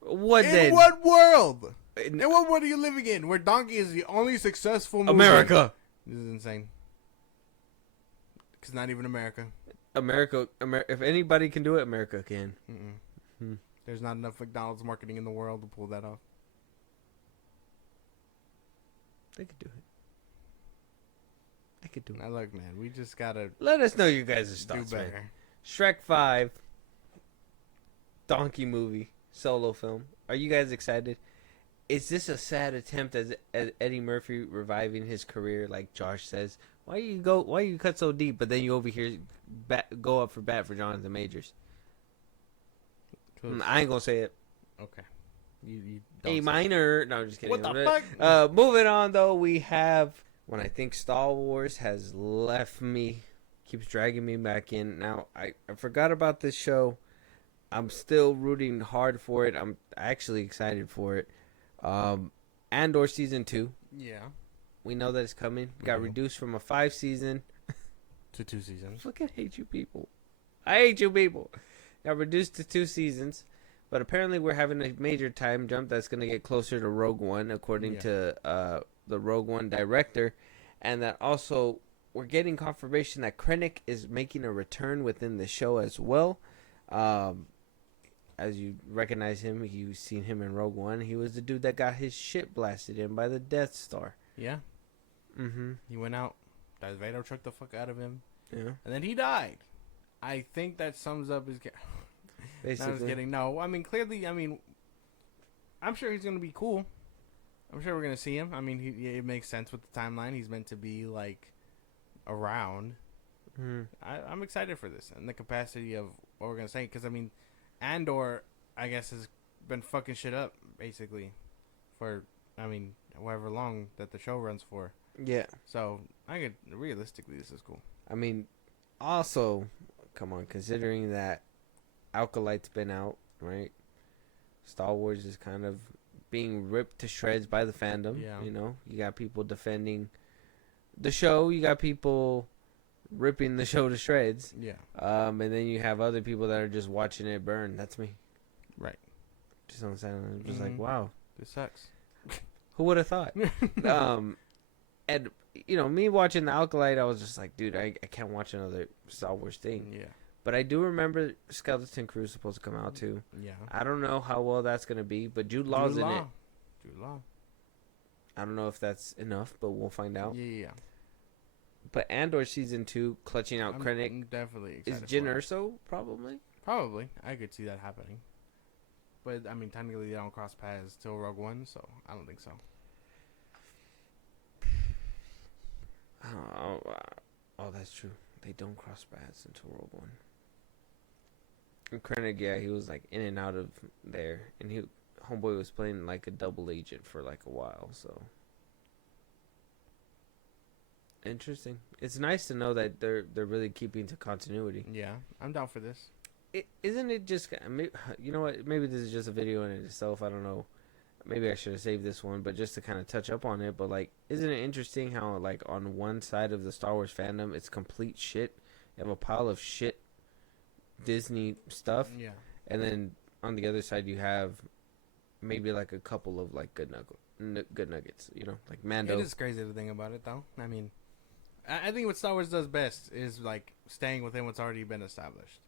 What In then? what world? In In what world are you living in where Donkey is the only successful movie? America. This is insane. Because not even America. America. If anybody can do it, America can. There's not enough McDonald's marketing in the world to pull that off. They could do it. I could do it. Now look, man, we just gotta Let us know you guys' do thoughts, man. better. Shrek 5, Donkey movie, solo film. Are you guys excited? Is this a sad attempt as Eddie Murphy reviving his career, like Josh says? Why you cut so deep, but then you over here go up for bat for Jonathan Majors? I ain't gonna say it. Okay. You A don't say it. minor. No, I'm just kidding. What the fuck? Moving on, though, we have when I think Star Wars has left me, keeps dragging me back in. Now, I forgot about this show. I'm still rooting hard for it. I'm actually excited for it. Andor season 2. Yeah. We know that it's coming. Got reduced from a 5 season To 2 seasons. Fucking hate you people. I hate you people. Got reduced to 2 seasons. But apparently we're having a major time jump that's going to get closer to Rogue One, according to the Rogue One director. And that also we're getting confirmation that Krennic is making a return within the show as well. As you recognize him, you've seen him in Rogue One. He was the dude that got his shit blasted in by the Death Star. Yeah. Mm-hmm. He went out. Darth Vader took the fuck out of him. Yeah. And then he died. I think that sums up his... Basically. I was kidding. No, I mean, clearly, I'm sure he's going to be cool. I'm sure we're going to see him. I mean, it makes sense with the timeline. He's meant to be, like, around. I'm excited for this and the capacity of what we're going to say. Because, I mean, Andor, I guess, has been fucking shit up, basically, for, however long that the show runs for. Yeah. So, realistically, this is cool. I mean, also, come on, considering that Alkalight's been out, right? Star Wars is kind of being ripped to shreds by the fandom. Yeah. You know, you got people defending the show. You got people ripping the show to shreds. Yeah. And then you have other people that are just watching it burn. That's me. Right. Just on the side. I'm just like, wow. This sucks. Who would have thought? And, you know, me watching the Alkalite, I was just like, dude, I can't watch another Star Wars thing. Yeah. But I do remember Skeleton Crew is supposed to come out too. Yeah. I don't know how well that's going to be, but Jude Law's in it. Jude Law. I don't know if that's enough, but we'll find out. Yeah. But Andor season 2, clutching out Krennic. I'm definitely Is excited. Jyn for it. Erso probably? Probably. I could see that happening. But, technically they don't cross paths till Rogue One, so I don't think so. Oh, that's true. They don't cross paths until Rogue One. And Krennic, yeah, he was like in and out of there, and homeboy was playing like a double agent for like a while. So interesting. It's nice to know that they're really keeping to continuity. Yeah, I'm down for this. Isn't it just, you know what? Maybe this is just a video in itself. I don't know. Maybe I should have saved this one, but just to kind of touch up on it. But like, isn't it interesting how like on one side of the Star Wars fandom, it's complete shit. You have a pile of shit Disney stuff, Yeah. and then on the other side you have maybe like a couple of like good nuggets. You know, like Mando. It is crazy to think about it, though. I think what Star Wars does best is like staying within what's already been established.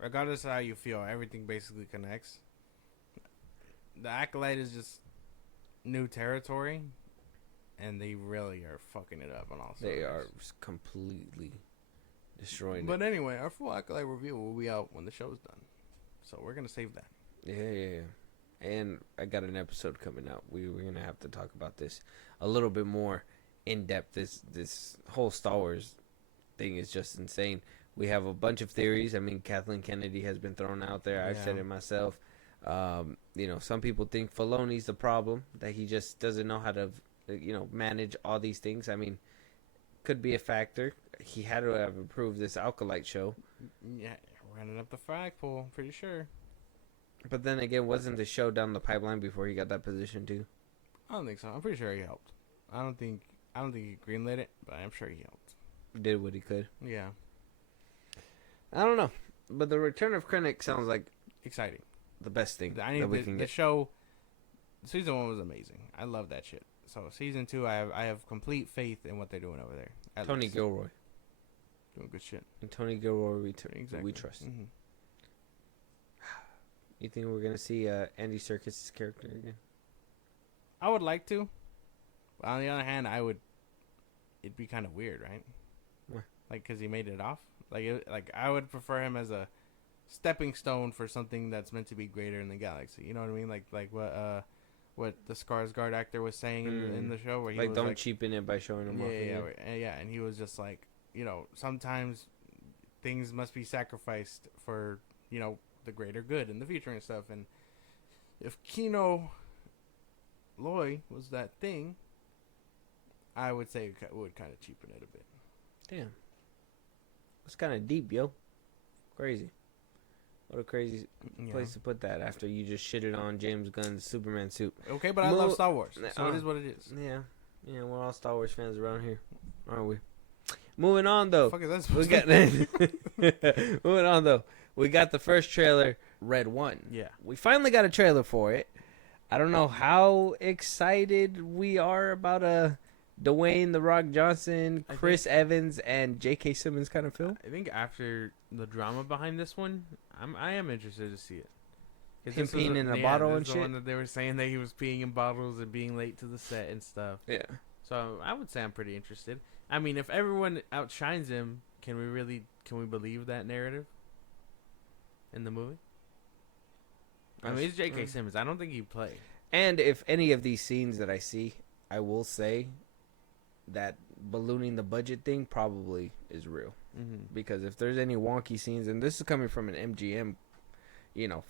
Regardless of how you feel, everything basically connects. The Acolyte is just new territory, and they really are fucking it up on all sides. They are completely destroying But it. anyway, our full Acolyte review will be out when the show's done. So we're going to save that. Yeah. And I got an episode coming out. We're going to have to talk about this a little bit more in depth. This whole Star Wars thing is just insane. We have a bunch of theories. I mean, Kathleen Kennedy has been thrown out there. I've said it myself. You know, some people think Filoni's the problem, that he just doesn't know how to, manage all these things. I mean, could be a factor. He had to have approved this Alkalite show. Yeah, running up the flagpole, pretty sure. But then again, wasn't the show down the pipeline before he got that position too? I don't think so. I'm pretty sure he helped. I don't think he greenlit it, but I'm sure he helped. Did what he could. Yeah. I don't know. But the return of Krennic sounds like Exciting. the best thing I that we need can the get. show. Season 1 was amazing. I love that shit. So season 2, I have complete faith in what they're doing over there. Tony Gilroy. doing good shit. And Tony Gilroy, we trust. Mm-hmm. You think we're going to see Andy Serkis' character again? I would like to. But on the other hand, I would it'd be kind of weird, right? Why? Like, cause he made it off. Like I would prefer him as a stepping stone for something that's meant to be greater in the galaxy. You know what I mean? Like what the Skarsgård actor was saying in the show, where he like was don't cheapen it by showing him off. yeah, and he was just like, you know, sometimes things must be sacrificed for, you know, the greater good in the future and stuff. And if Kino Loy was that thing, I would say it would kind of cheapen it a bit. Damn. It's kind of deep, yo. Crazy. What a crazy place to put that after you just shitted on James Gunn's Superman suit. Okay, but I love Star Wars, so it is what it is. Yeah. Yeah, we're all Star Wars fans around here, aren't we? Moving on, though. Fuck is that We supposed got to moving on, though. We got the first trailer, Red 1. Yeah. We finally got a trailer for it. I don't know how excited we are about a Dwayne The Rock Johnson, Chris Evans, and J.K. Simmons kind of film. I think after the drama behind this one, I am interested to see it. Him peeing in a bottle and shit. The one that they were saying that he was peeing in bottles and being late to the set and stuff. Yeah. So I would say I'm pretty interested. I mean, if everyone outshines him, can we believe that narrative in the movie? I mean, it's J.K. Simmons. I don't think he played. And if any of these scenes that I see, I will say that ballooning the budget thing probably is real. Mm-hmm. Because if there's any wonky scenes, and this is coming from an MGM,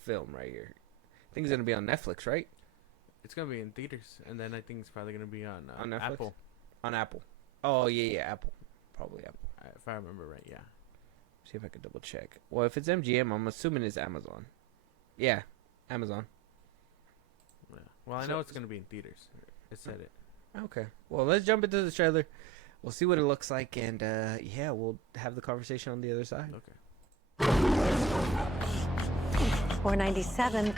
film right here. I think it's going to be on Netflix, right? It's going to be in theaters, and then I think it's probably going to be on Netflix? Apple. On Apple. Oh, yeah, Apple. Probably Apple. If I remember right, yeah. See if I can double check. Well, if it's MGM, I'm assuming it's Amazon. Yeah, Amazon. Yeah. Well, I know it's going to be in theaters. It said it. Okay. Well, let's jump into the trailer. We'll see what it looks like, and we'll have the conversation on the other side. Okay. 497,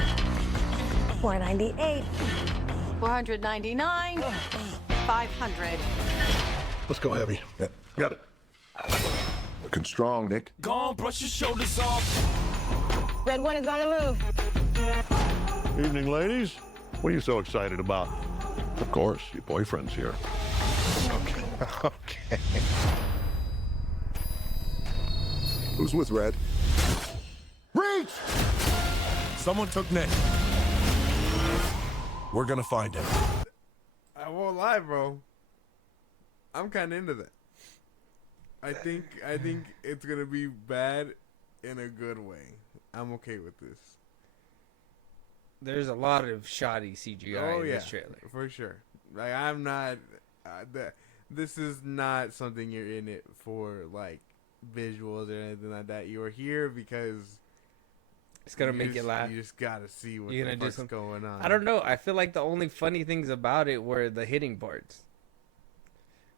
498, 499, 500. Let's go heavy. Yeah. Got it. Looking strong, Nick. Go on, brush your shoulders off. Red one is on the move. Evening, ladies. What are you so excited about? Of course, your boyfriend's here. Okay. Who's with Red? Reach! Someone took Nick. We're gonna find him. I won't lie, bro. I'm kind of into that. I think it's gonna be bad in a good way. I'm okay with this. There's a lot of shoddy CGI in this trailer. For sure. Like, I'm not. This is not something you're in it for, like, visuals or anything like that. You are here because It's gonna make you laugh. You just gotta see what You're the gonna do fuck's going on. I don't know. I feel like the only funny things about it were the hitting parts,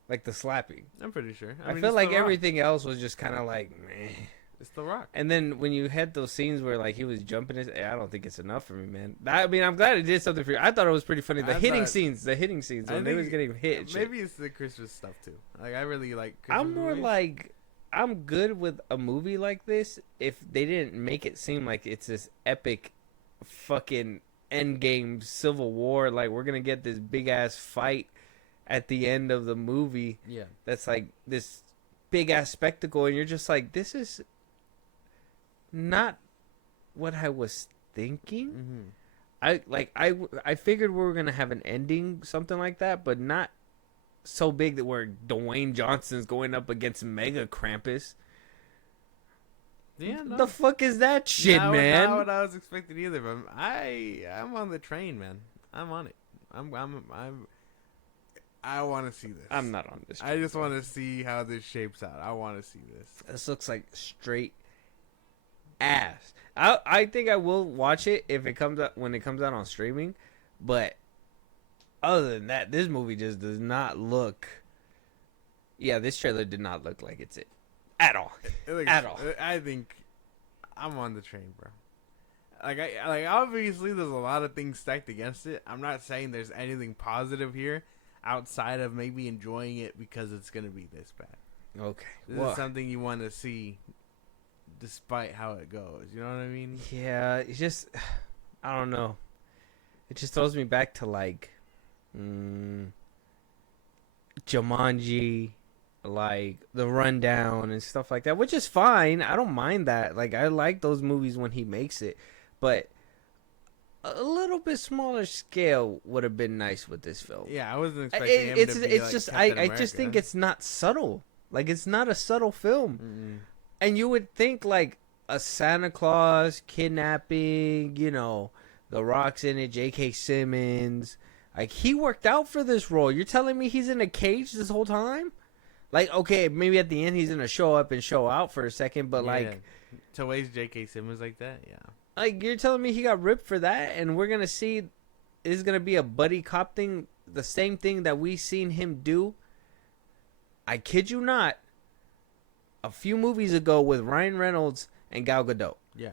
like the slapping. I'm pretty sure. I mean, feel it's like The Rock. everything else was just kind of like, meh. It's The Rock. And then when you had those scenes where like he was jumping, I don't think it's enough for me, man. I mean, I'm glad it did something for you. I thought it was pretty funny. The hitting scenes when they was getting hit. And maybe shit. it's the Christmas stuff too. Like, I really like. I'm more like, I'm good with a movie like this if they didn't make it seem like it's this epic, fucking endgame Civil War. Like we're gonna get this big ass fight at the end of the movie. Yeah. That's like this big ass spectacle, and you're just like, this is not what I was thinking. Mm-hmm. I figured we were gonna have an ending, something like that, but not so big that where Dwayne Johnson's going up against Mega Krampus. Yeah, no. The fuck is that shit, man? Not what I was expecting either. But I'm on the train, man. I'm on it. I want to see this. I'm not on this. I just want to see how this shapes out. I want to see this. This looks like straight ass. I think I will watch it if it comes out when it comes out on streaming, but other than that, this movie just does not look. Yeah, this trailer did not look like it's it at all. At all. I think I'm on the train, bro. Like obviously there's a lot of things stacked against it. I'm not saying there's anything positive here outside of maybe enjoying it because it's gonna be this bad. Okay, This is something you want to see despite how it goes. You know what I mean? Yeah, it's just, I don't know. It just throws me back to like Jumanji, like The Rundown and stuff like that, which is fine. I don't mind that. Like, I like those movies when he makes it, but a little bit smaller scale would have been nice with this film. Yeah, I wasn't expecting him to be It's like just Captain I just think America. it's not subtle. Like, it's not a subtle film. Mm-mm. And you would think like a Santa Claus kidnapping, you know, The Rock's in it, J.K. Simmons. Like, he worked out for this role. You're telling me he's in a cage this whole time? Like, okay, maybe at the end he's gonna show up and show out for a second, but like, to waste J.K. Simmons like that, yeah. like you're telling me he got ripped for that, and we're gonna see is gonna be a buddy cop thing, the same thing that we seen him do. I kid you not. A few movies ago with Ryan Reynolds and Gal Gadot. Yeah.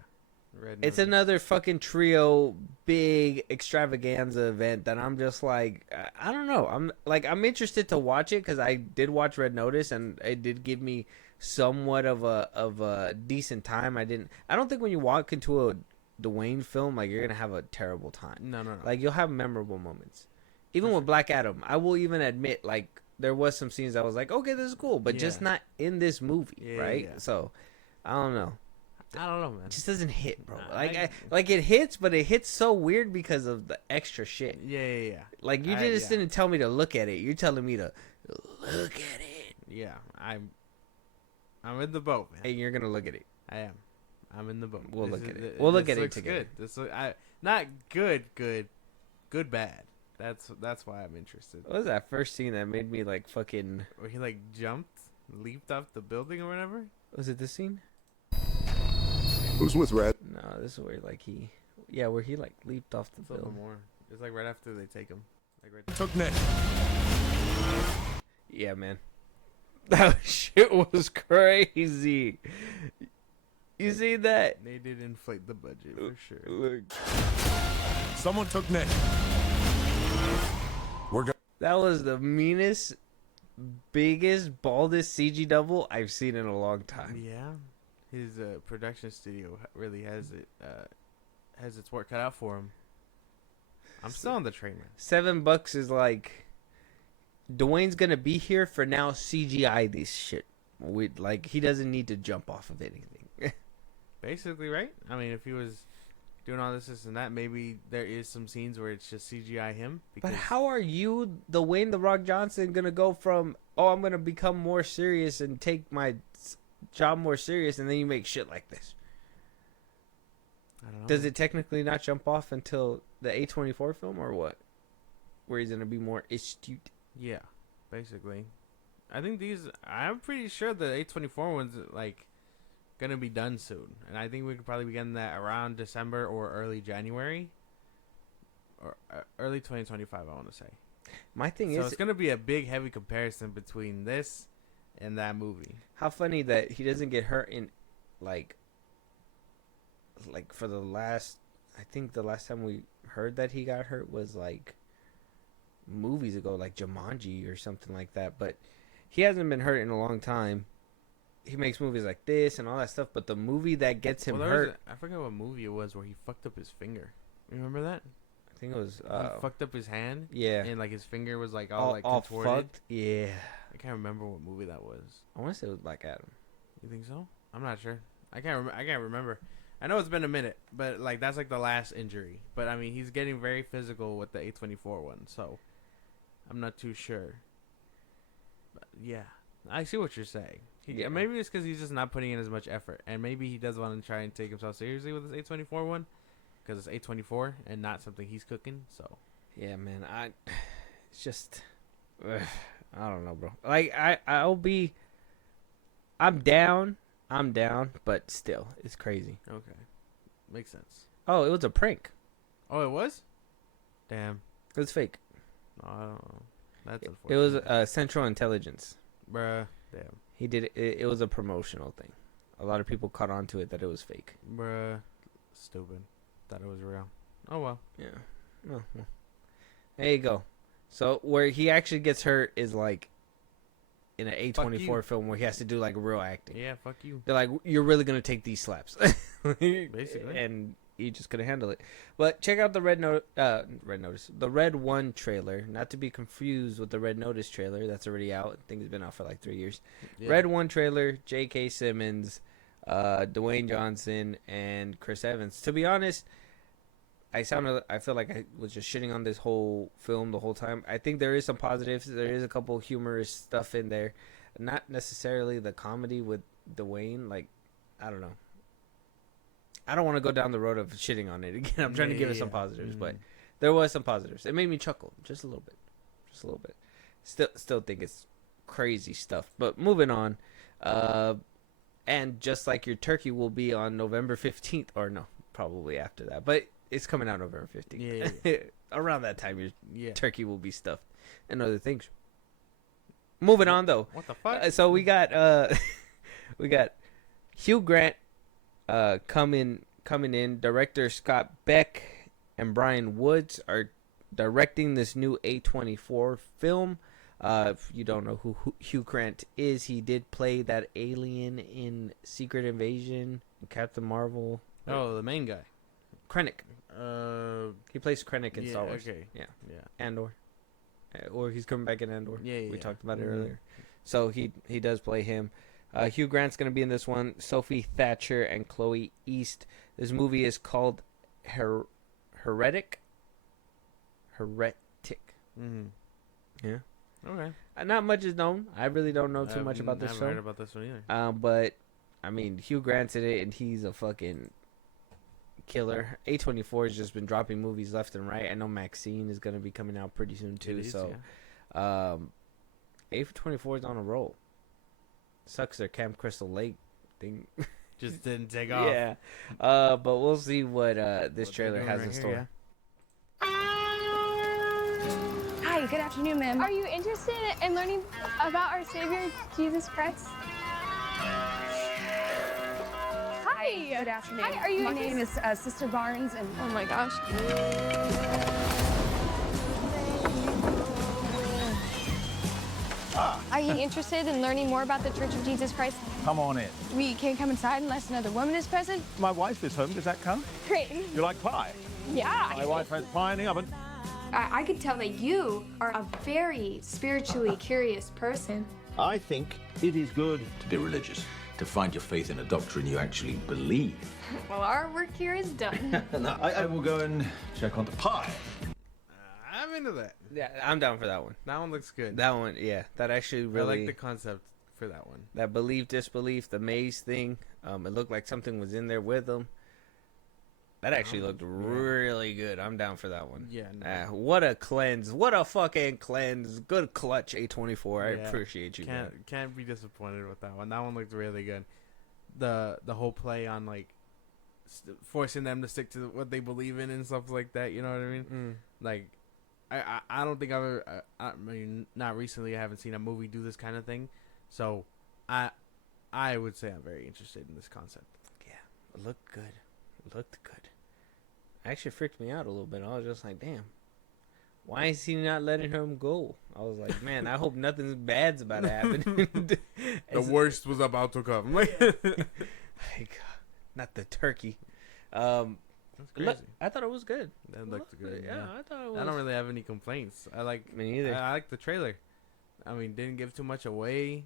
It's another fucking trio, big extravaganza event that I'm just like, I don't know. I'm interested to watch it because I did watch Red Notice and it did give me somewhat of a decent time. I don't think when you walk into a Dwayne film, like, you're gonna have a terrible time. No. Like, you'll have memorable moments. Even with Black Adam, I will even admit, like, there was some scenes that was like, okay, this is cool, but just not in this movie, right? Yeah. So, I don't know. I don't know, man. It just doesn't hit, bro. Nah, Like it hits, but it hits so weird because of the extra shit. Yeah. Like, you just didn't tell me to look at it. You're telling me to look at it. Yeah, I'm in the boat, man. Hey, you're gonna look at it. I am. I'm in the boat. We'll look at it. We'll look at it looks together. Good. Not good, bad. That's why I'm interested. What was that first scene that made me like fucking? Where he like leaped off the building or whatever. Was it this scene? Who's with Red? No, this is where like where he like leaped off the It's a little building. more. It's like right after they take him. Like right Took Nick. Yeah, man. That shit was crazy. You see that? They did inflate the budget for sure. Look. Someone took Nick. We're going. That was the meanest, biggest, baldest CG double I've seen in a long time. Yeah, his production studio really has its work cut out for him. I'm still on the train, man. $7 is like, Dwayne's gonna be here for now. CGI this shit. He doesn't need to jump off of anything. Basically, right? I mean, if he was doing all this and that, maybe there is some scenes where it's just CGI him. But how are you, Dwayne The Rock Johnson, gonna go from, oh, I'm gonna become more serious and take my job more serious, and then you make shit like this? I don't know. Does it technically not jump off until the A24 film, or what? Where he's gonna be more astute? Yeah, basically. I think I'm pretty sure the A24 one's like gonna be done soon, and I think we could probably be getting that around December or early January, or early 2025. I want to say. My thing So is, it's gonna be a big, heavy comparison between this and that movie. how funny that he doesn't get hurt in, like for the last, I think the last time we heard that he got hurt was like movies ago, like Jumanji or something like that. But he hasn't been hurt in a long time. He makes movies like this and all that stuff, but the movie that gets him hurt, I forget what movie it was where he fucked up his finger. You remember that? I think it was He fucked up his hand. yeah, And like his finger was like all like all contorted. fucked. Yeah, I can't remember what movie that was. I want to say it was Black Adam. You think so? I'm not sure. I can't remember. I know it's been a minute, but like that's like the last injury. But I mean, he's getting very physical with the A24 one, so I'm not too sure. But yeah, I see what you're saying. Yeah. Maybe it's because he's just not putting in as much effort, and maybe he does want to try and take himself seriously with his A24 one, because it's A24 and not something he's cooking. So Yeah, man, it's just, I don't know, bro. Like, I'm down, but still, it's crazy. okay, makes sense. Oh, it was a prank. Oh, it was. Damn. It was fake. No, I don't know. That's It unfortunate. was Central Intelligence. Bruh. Damn. He did it. It was a promotional thing. A lot of people caught on to it that it was fake. Bruh. Stupid. Thought it was real. Oh well. Yeah. Oh, well. There you go. So where he actually gets hurt is like in an Fuck you. A24 film where he has to do like real acting. Yeah, fuck you. They're like, you're really gonna take these slaps, Basically. and he just couldn't handle it. But check out the Red Notice, the Red One trailer, not to be confused with the Red Notice trailer that's already out. I think it's been out for like 3 years. Yeah. Red One trailer, J.K. Simmons, Dwayne Johnson, and Chris Evans. To be honest, I feel like I was just shitting on this whole film the whole time. I think there is some positives. There is a couple humorous stuff in there. Not necessarily the comedy with Dwayne. Like, I don't know. I don't want to go down the road of shitting on it again. I'm trying to give it some positives, but there was some positives. It made me chuckle just a little bit. Just a little bit. Still think it's crazy stuff. But moving on. And just like your turkey will be on November 15th. Or no, probably after that. But it's coming out November 15th. Yeah. Around that time, your turkey will be stuffed and other things. Moving on, though. What the fuck? So we got Hugh Grant coming in. Director Scott Beck and Brian Woods are directing this new A24 film. If you don't know who Hugh Grant is, he did play that alien in Secret Invasion, Captain Marvel. Oh, the main guy. Krennic. He plays Krennic in Star Wars. Okay. Yeah. Yeah. Andor. Or he's coming back in Andor. Yeah. We talked about it earlier. So he does play him. Hugh Grant's going to be in this one. Sophie Thatcher and Chloe East. This movie is called Heretic. Mm-hmm. Yeah. Okay. Not much is known. I really don't know too much about this I haven't film. heard about this one either. But, I mean, Hugh Grant's in it, and he's a fucking killer. A24 has just been dropping movies left and right. I know Maxine is going to be coming out pretty soon, too. A24 is on a roll. Sucks their Camp Crystal Lake thing. Just didn't take off. Yeah. But we'll see what this trailer has in store. Yeah. Hi, good afternoon, ma'am. Are you interested in learning about our Savior, Jesus Christ? Hi. Good afternoon. Hi, are you My name is Sister Barnes, and oh my gosh. Are you interested in learning more about the Church of Jesus Christ? Come on in. We can't come inside unless another woman is present. My wife is home. Does that count? Great. You like pie? Yeah. My wife has pie in the oven. I could tell that you are a very spiritually curious person. I think it is good to be religious, to find your faith in a doctrine you actually believe. Well, our work here is done. Now, I will go and check on the pie. I'm into that. Yeah, I'm down for that one. That one looks good. That one, yeah. That actually really... I like the concept for that one. That belief, disbelief, the maze thing. It looked like something was in there with them. That actually looked really good. I'm down for that one. Yeah. No. What a cleanse. What a fucking cleanse. Good clutch, A24. I appreciate you, man. Can't be disappointed with that one. That one looked really good. The whole play on, like, forcing them to stick to what they believe in and stuff like that. You know what I mean? Like, I don't think I've ever... I mean, not recently. I haven't seen a movie do this kind of thing. So, I would say I'm very interested in this concept. Yeah. It looked good. It looked good. Actually freaked me out a little bit. I was just like, damn, why is he not letting him go? I was like, man, I hope nothing bad's about to happen. The worst was about to come. Like, not the turkey. That's crazy. I thought it was good. That looked good. Yeah, I thought it was. I don't really have any complaints. Me either. I like the trailer. I mean, didn't give too much away.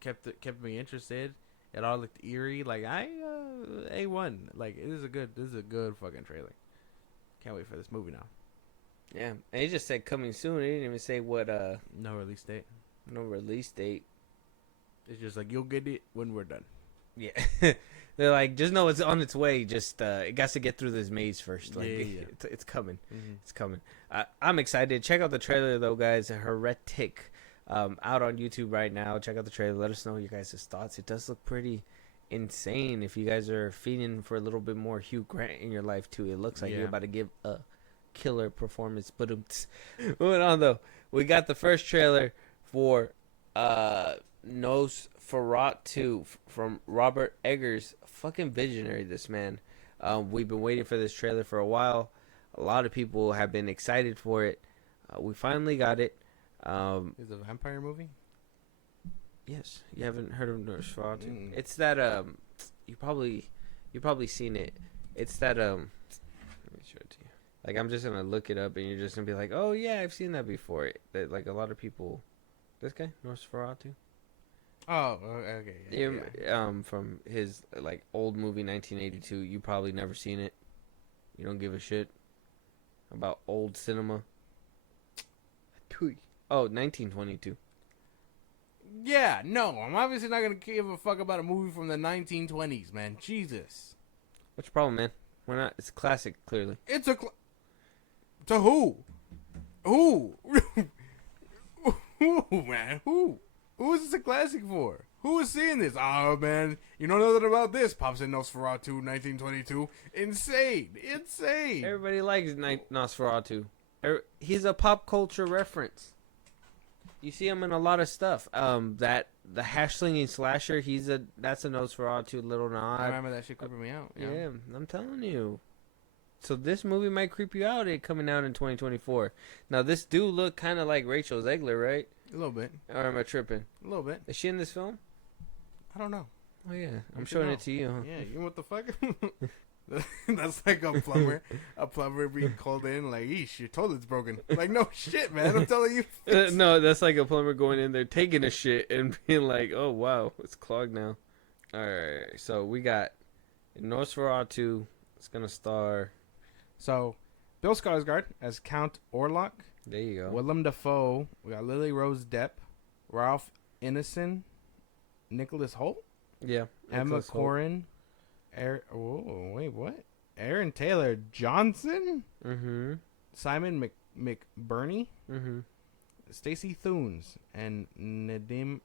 Kept me interested. It all looked eerie. Like A1. Like this is a good fucking trailer. Can't wait for this movie now. Yeah, and it just said coming soon. It didn't even say what. No release date. No release date. It's just like you'll get it when we're done. Yeah, they're like, just know it's on its way. Just it got to get through this maze first. Like, it's coming. Mm-hmm. It's coming. I'm excited. Check out the trailer though, guys. Heretic. Out on YouTube right now. Check out the trailer. Let us know your guys' thoughts. It does look pretty insane. If you guys are feeding for a little bit more Hugh Grant in your life too, it looks like you're about to give a killer performance. But moving on though, we got the first trailer for Nosferatu from Robert Eggers. Fucking visionary, this man. We've been waiting for this trailer for a while. A lot of people have been excited for it. We finally got it. Is it a vampire movie? Yes, you haven't heard of Nosferatu. It's that you probably seen it. It's that Let me show it to you. Like I'm just gonna look it up, and you're just gonna be like, "Oh yeah, I've seen that before." That like a lot of people. This guy Nosferatu. Oh, okay. Yeah. From his like old movie 1982. You probably never seen it. You don't give a shit about old cinema. Oh, 1922. Yeah, no, I'm obviously not gonna give a fuck about a movie from the 1920s, man. Jesus. What's your problem, man? Why not? It's a classic, clearly. It's a to who? Who? Who, man? Who? Who is this a classic for? Who is seeing this? Oh, man, you don't know nothing about this. Pops in Nosferatu, 1922. Insane. Everybody likes Nosferatu. He's a pop culture reference. You see him in a lot of stuff. That the hash slinging slasher. That's a Nosferatu little nod. I remember that shit creeping me out. Yeah, I'm telling you. So this movie might creep you out. It coming out in 2024. Now this do look kind of like Rachel Zegler, right? A little bit. Or am I tripping? A little bit. Is she in this film? I don't know. Oh yeah, I'm showing it to you. Huh? Yeah, you know what the fuck? That's like a plumber being called in like, "Eesh, your toilet's broken." Like, no shit, man. I'm telling you. No, that's like a plumber going in there taking a shit and being like, "Oh wow, it's clogged now." All right, so we got Nosferatu. It's gonna star. So, Bill Skarsgård as Count Orlok. There you go. Willem Dafoe. We got Lily Rose Depp, Ralph Ineson, Nicholas Hoult. Yeah. Emma Corrin. Wait, what? Aaron Taylor Johnson. Mm-hmm. Simon McBurney. Mm-hmm. Stacey Thunes and Nadim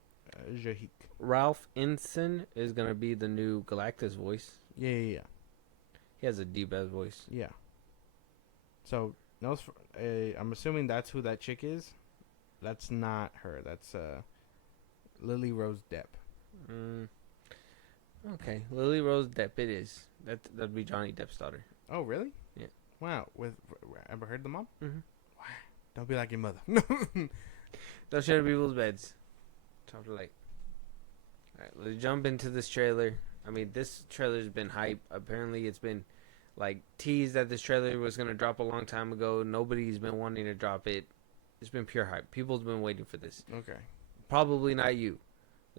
Jahik. Ralph Ineson is gonna be the new Galactus voice. Yeah. He has a deep ass voice. Yeah. So I'm assuming that's who that chick is. That's not her. That's Lily Rose Depp. Okay, Lily Rose Depp. It is. That'd be Johnny Depp's daughter. Oh, really? Yeah. Wow. With Amber Heard the mom? Mm-hmm. Wow. Don't be like your mother. Don't share people's beds. Top of light. All right, let's jump into this trailer. I mean, this trailer's been hype. Apparently, it's been like teased that this trailer was gonna drop a long time ago. Nobody's been wanting to drop it. It's been pure hype. People's been waiting for this. Okay. Probably not you.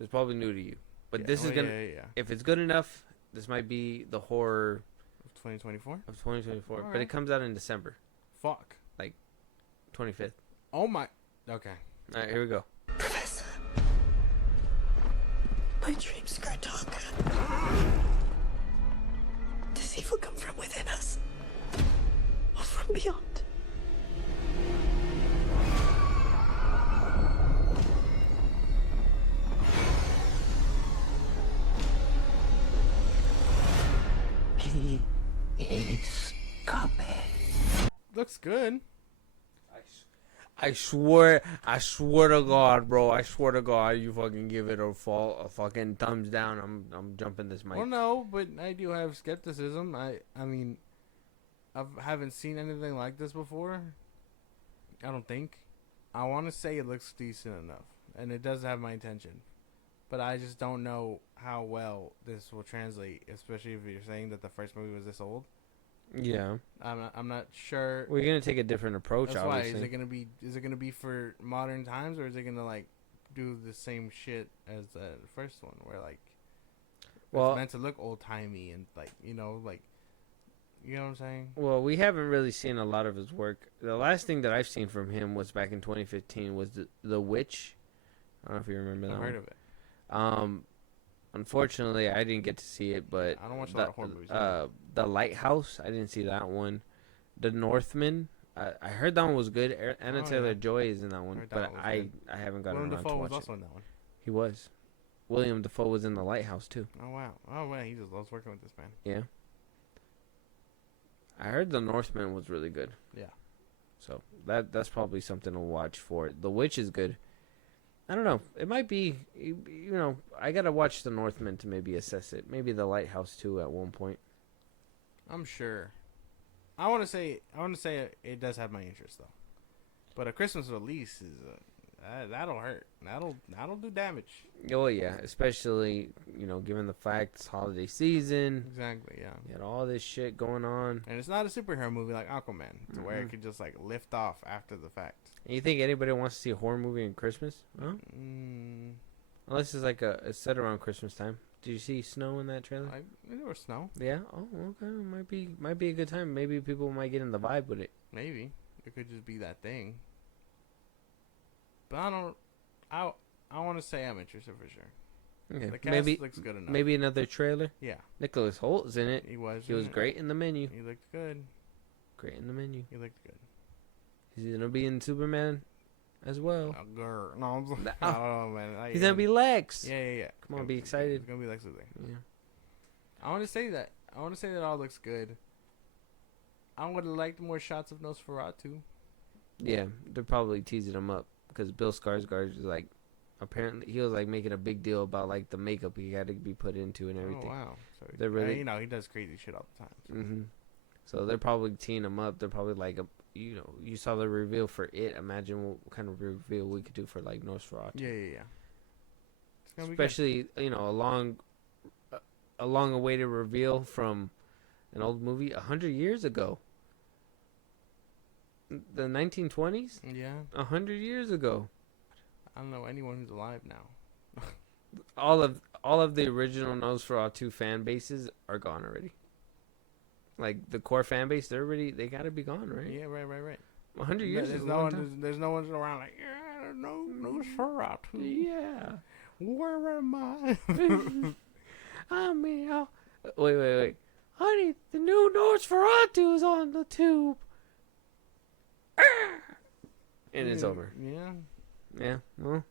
It's probably new to you. But this is gonna. Yeah. If it's good enough, this might be the horror of 2024. Of 2024, All but right. it comes out in December. Fuck. Like 25th. Oh my. Okay. All right, here we go. Professor, my dreams grow darker. Does evil come from within us or from beyond? He is coming. Looks good. I swear to God, bro. I swear to God, you fucking give it a fucking thumbs down. I'm jumping this mic. Well, no, but I do have skepticism. I mean, I haven't seen anything like this before. I don't think. I want to say it looks decent enough, and it does have my attention, but I just don't know how well this will translate, especially if you're saying that the first movie was this old. Yeah. I'm not sure. We're gonna take a different approach. That's obviously. why. Is it gonna be for modern times, or is it gonna like do the same shit as the first one, where like it's meant to look old timey and like you know what I'm saying? Well, we haven't really seen a lot of his work. The last thing that I've seen from him was back in 2015 was the Witch. I don't know if you remember that. I've heard of it. Unfortunately, I didn't get to see it, but I don't watch a lot of horror movies. The Lighthouse, I didn't see that one. The Northman, I heard that one was good. Anna Taylor-Joy is in that one, but I haven't gotten around to watch it. William Dafoe was also in that one. He was. William Dafoe was in The Lighthouse too. Oh wow! Oh man, he just loves working with this man. Yeah. I heard The Northman was really good. Yeah. So that's probably something to watch for it. The Witch is good. I don't know. It might be, I gotta watch The Northman to maybe assess it. Maybe The Lighthouse too at one point. I'm sure. I want to say it does have my interest though, but a Christmas release is That'll hurt. That'll do damage. Oh yeah, especially given the fact it's holiday season. Exactly. Yeah. You had all this shit going on, and it's not a superhero movie like Aquaman, to where it could just like lift off after the fact. And you think anybody wants to see a horror movie in Christmas? Huh? Unless it's like it's set around Christmas time. Did you see snow in that trailer? There was snow. Yeah. Oh, okay. Might be a good time. Maybe people might get in the vibe with it. Maybe it could just be that thing. But I don't. I want to say I'm interested for sure. Okay. The cast looks good enough. Maybe another trailer. Yeah. Nicholas Hoult is in it. He was great in The Menu. He looked good. Great in The Menu. He looked good. He's gonna be in Superman as well. No, I don't know, man. He's gonna be Lex. Yeah. Come on, be excited. It's gonna be Lex Luthor. Yeah. I want to say that. It all looks good. I would have liked more shots of Nosferatu. Yeah, they're probably teasing him up because Bill Skarsgård is like, apparently he was like making a big deal about like the makeup he had to be put into and everything. Oh wow! So they're really, he does crazy shit all the time. So. Mm-hmm. So they're probably teeing him up. They're probably like you saw the reveal for it. Imagine what kind of reveal we could do for like Nosferatu. Yeah. It's gonna Especially be good. a long-awaited reveal from an old movie 100 years ago. The 1920s? Yeah. 100 years ago. I don't know anyone who's alive now. All of the original Nosferatu fan bases are gone already. Like the core fan base, they gotta be gone, right? Yeah, right. 100 years. There's no one around like, yeah, no Nosferatu. Yeah. Where am I? I'm here. Wait. Honey, the new Nosferatu's on the tube. And it's over. Yeah. Well,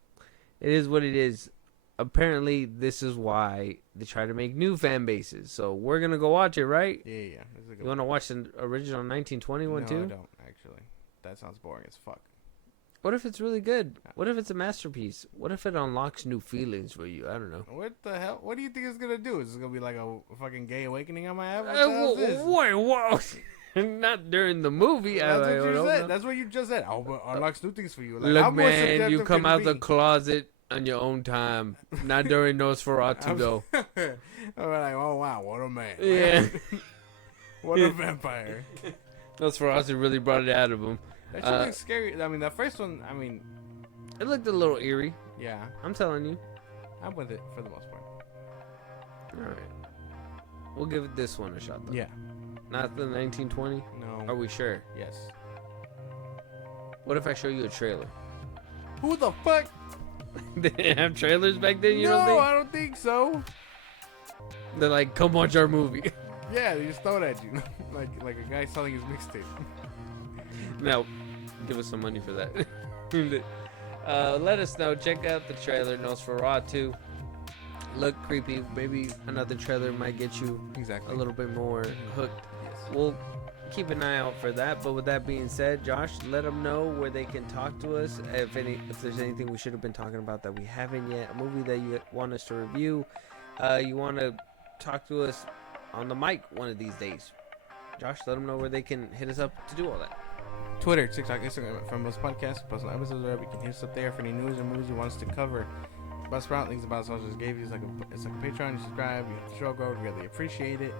it is what it is. Apparently, this is why they try to make new fan bases. So we're gonna go watch it, right? Yeah. You want to watch the original 1921 too? No, I don't actually. That sounds boring as fuck. What if it's really good? What if it's a masterpiece? What if it unlocks new feelings for you? I don't know. What the hell? What do you think it's gonna do? Is it gonna be like a fucking gay awakening on my ass? Wait, whoa. Not during the movie. That's what you said. That's what you just said. Unlocks new things for you. Like, look, man, you come out the closet on your own time. Not during Nosferatu, though. I'm like, oh, wow, what a man. Yeah. What a vampire. Nosferatu really brought it out of him. That shit looks scary. I mean, that first one, it looked a little eerie. Yeah. I'm telling you. I'm with it for the most part. All right. We'll give this one a shot, though. Yeah. Not the 1920? No. Are we sure? Yes. What if I show you a trailer? Who the fuck? They didn't have trailers back then, you no, don't think? I don't think so. They're like, come watch our movie. Yeah, they just throw it at you. like a guy selling his mixtape. No, give us some money for that. Let us know. Check out the trailer, Nosferatu. Look creepy. Maybe another trailer might get you a little bit more hooked. Yes. We'll keep an eye out for that. But with that being said, Josh, let them know where they can talk to us. If there's anything we should have been talking about that we haven't yet, a movie that you want us to review, you want to talk to us on the mic one of these days. Josh, let them know where they can hit us up to do all that. Twitter, TikTok, Instagram, FIlmBros Podcast. Post on episodes wherever you can hit us up there for any news or movies you want us to cover. Best Sprout, links about social just gave you. It's like a Patreon. You subscribe, you hit the show, go. We really appreciate it.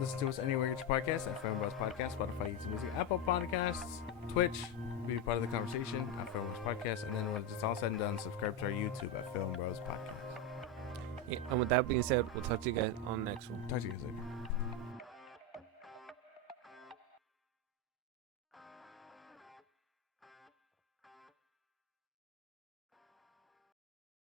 Listen to us anywhere you get your podcast at FIlmBros Podcast, Spotify, YouTube Music, Apple Podcasts, Twitch. Be part of the conversation at FIlmBros Podcast. And then when it's all said and done, subscribe to our YouTube at FIlmBros Podcast. Yeah, and with that being said, we'll talk to you guys on the next one. Talk to you guys later.